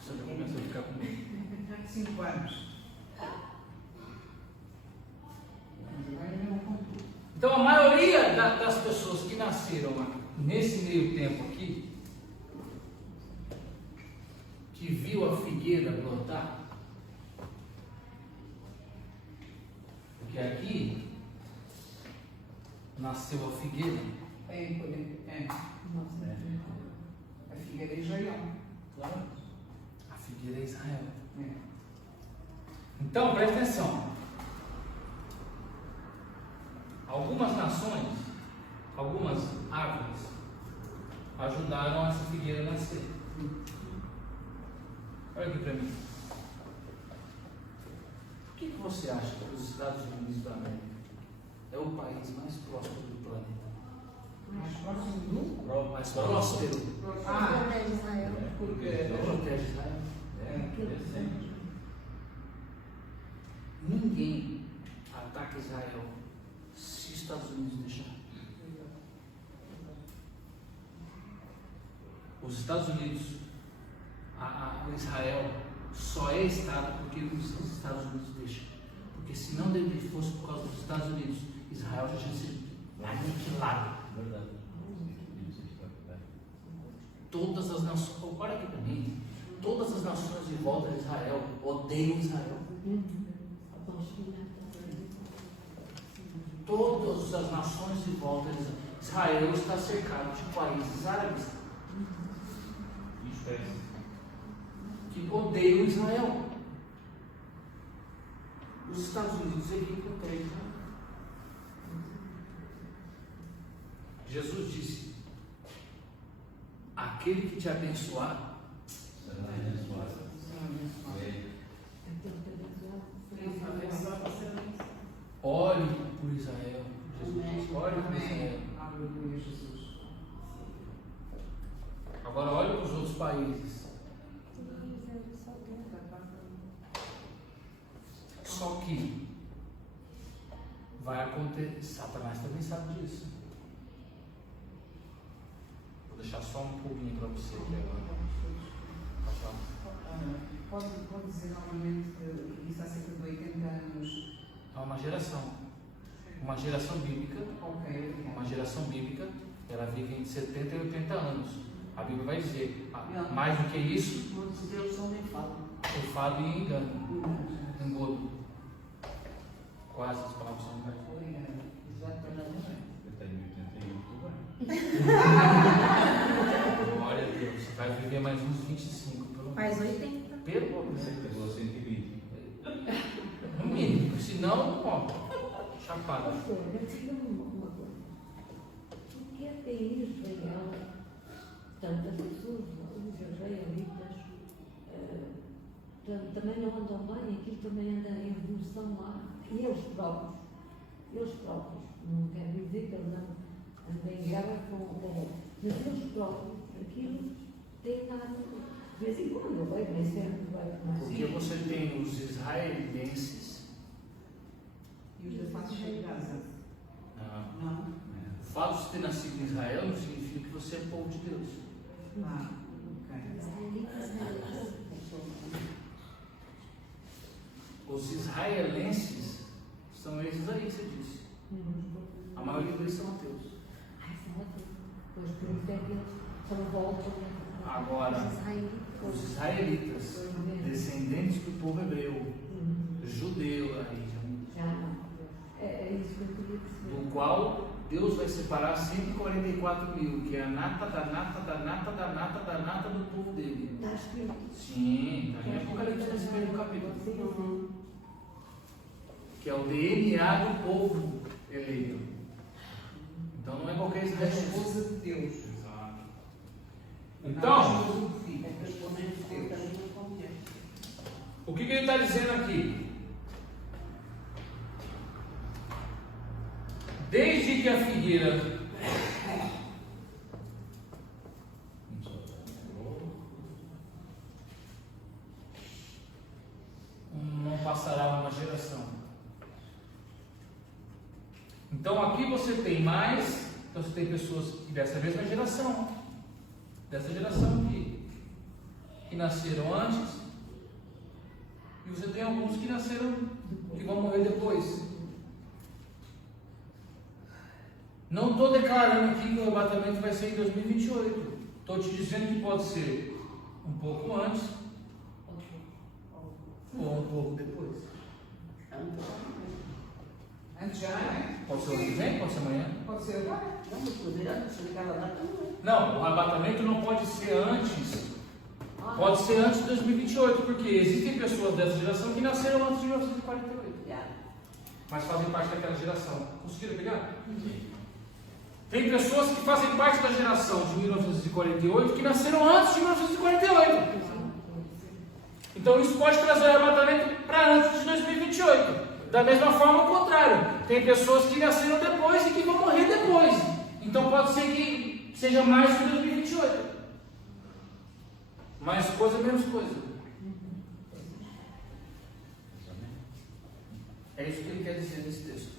Você já começou a ficar comigo. 5 anos. Agora não contou. Então a maioria das pessoas que nasceram nesse meio tempo aqui, que viu a figueira brotar, porque aqui nasceu a figueira. É. A figueira é Israel. Claro. A figueira é Israel. É. Então, presta atenção. Algumas nações, algumas árvores, ajudaram essa figueira a nascer. Olha aqui para mim. O que você acha que os Estados Unidos da América é o país mais próspero do planeta? Mais próximo do? Mais próspero. Protege Israel. Porque Protege Israel. Recente. Ninguém ataca Israel se os Estados Unidos deixar. Os Estados Unidos, Israel só é Estado porque os Estados Unidos deixam. Porque se não fosse por causa dos Estados Unidos, Israel já tinha sido aniquilado. Verdade. Todas as nações, olha aqui para mim, todas as nações de volta de Israel odeiam Israel. Todas as nações de volta de Israel está cercado de países árabes que odeiam Israel. Os Estados Unidos é quem protege Israel. Jesus disse: aquele que te abençoar Será abençoado. ore por Israel. Jesus disse: ore por Israel. Aleluia, Jesus. Agora olhe para os outros países. Só que vai acontecer. Satanás também sabe disso. Vou deixar só um pouquinho para você aqui agora. Pode dizer novamente que isso há cerca de 80 anos. É uma geração. Uma geração bíblica. Ok, Uma geração bíblica, ela vive entre 70 e 80 anos. A Bíblia vai dizer: mais do que isso, Muitos deles são nem falam. eu falo e engano. Engodo. Quase as palavras são enganos. Exatamente. Eu tenho 81, tudo bem. Glória a Deus. Você vai viver mais uns 25, pelo menos. Mais 80. Pelo menos. Você pegou 120. No mínimo. Senão, ó, chapada. Olha, diga uma coisa. Por que é que em Israel tantas pessoas, os israelitas, também não andam bem, aquilo também anda em evolução lá, e eles próprios, não quer dizer que eles andam em guerra com o outro, mas eles próprios, aquilo tem nada, de vez em quando, vai bem sempre, vai mais. Porque você tem os israelenses. E os da face de Gaza? Não. O fato de ter nascido em Israel não significa que você é povo de Deus. Ah, ok. Os israelenses são esses aí que você disse. A maioria deles são ateus. Pois por isso é que eles são volta. Agora, os israelitas, descendentes do povo hebreu, judeu, aí, Já não. É isso que eu queria perceber. do qual Deus vai separar 144 mil, que é a nata da nata da nata da nata da nata do povo dele. Está escrito. Sim, está em Apocalipse nesse mesmo capítulo. Sim. Que é o DNA do povo eleito. Então não é qualquer A israelense. esposa de Deus. Então, Respondendo também com mulher. o que ele está dizendo aqui? Desde que a figueira não passará uma geração. Então aqui você tem mais, então você tem pessoas dessa mesma geração, aqui, que nasceram antes, e você tem alguns que nasceram, que vão morrer depois. Não estou declarando aqui que o arrebatamento vai ser em 2028. Estou te dizendo que pode ser um pouco antes ou um pouco depois. Antes já, né? Pode ser o ano que vem, pode ser amanhã. Pode ser agora. Não, mas poderá, se ligar lá, também. Não, o arrebatamento não pode ser antes Pode ser antes de 2028, porque existem pessoas dessa geração que nasceram antes de 1948, mas fazem parte daquela geração. Conseguiram pegar? Tem pessoas que fazem parte da geração de 1948 que nasceram antes de 1948. Então isso pode trazer o arrebatamento para antes de 2028. Da mesma forma, ao contrário, tem pessoas que nasceram depois e que vão morrer depois. Então pode ser que seja mais que 2028. Mais coisa, menos coisa. É isso que ele quer dizer nesse texto.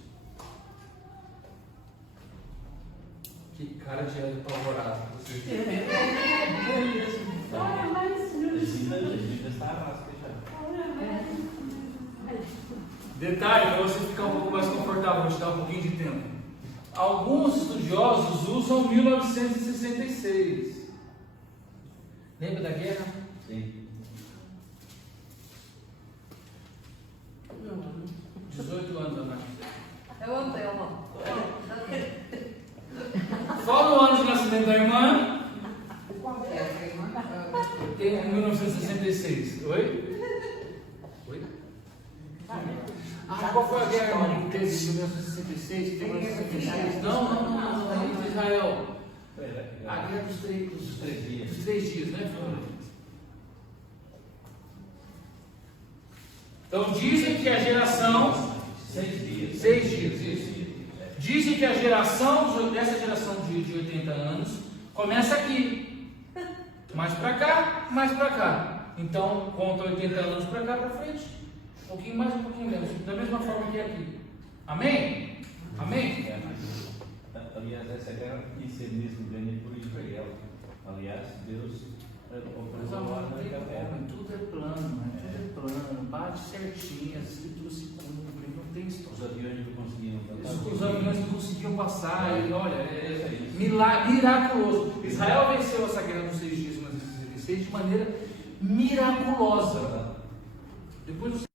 Que cara de apavorado. Ainda está a rasca já. Detalhe, para você ficar um pouco mais confortável, vou te dar um pouquinho de tempo. Alguns estudiosos usam 1966. Lembra da guerra? Sim. 18 anos, Ana. Eu amo ela. Fala o ano de nascimento da irmã. Qual que é a irmã? Em 1966. Oi? Oi? Qual foi a guerra, irmã, que teve em 1966? Teve em 1966? Não, em Israel. A guerra dos 3 dias. Dos 3 dias, né? Então dizem que a geração. 6 dias. 6 dias, isso. Dizem que a geração, dessa geração de 80 anos, começa aqui. Mais para cá, mais para cá. Então conta 80 anos para cá, para frente. Um pouquinho mais, um pouquinho menos. Da mesma forma que aqui. Amém? Amém? Aliás, essa guerra quis ser mesmo ganha por Israel. Aliás, Deus ofereceu a tudo é plano, né? Tudo é plano. Bate certinho, as escrituras se cumprem, não tem história. Os aviões não conseguiam Os aviões não conseguiam passar, e olha, miraculoso. Israel venceu essa guerra dos 6 dias, mas de maneira miraculosa. Depois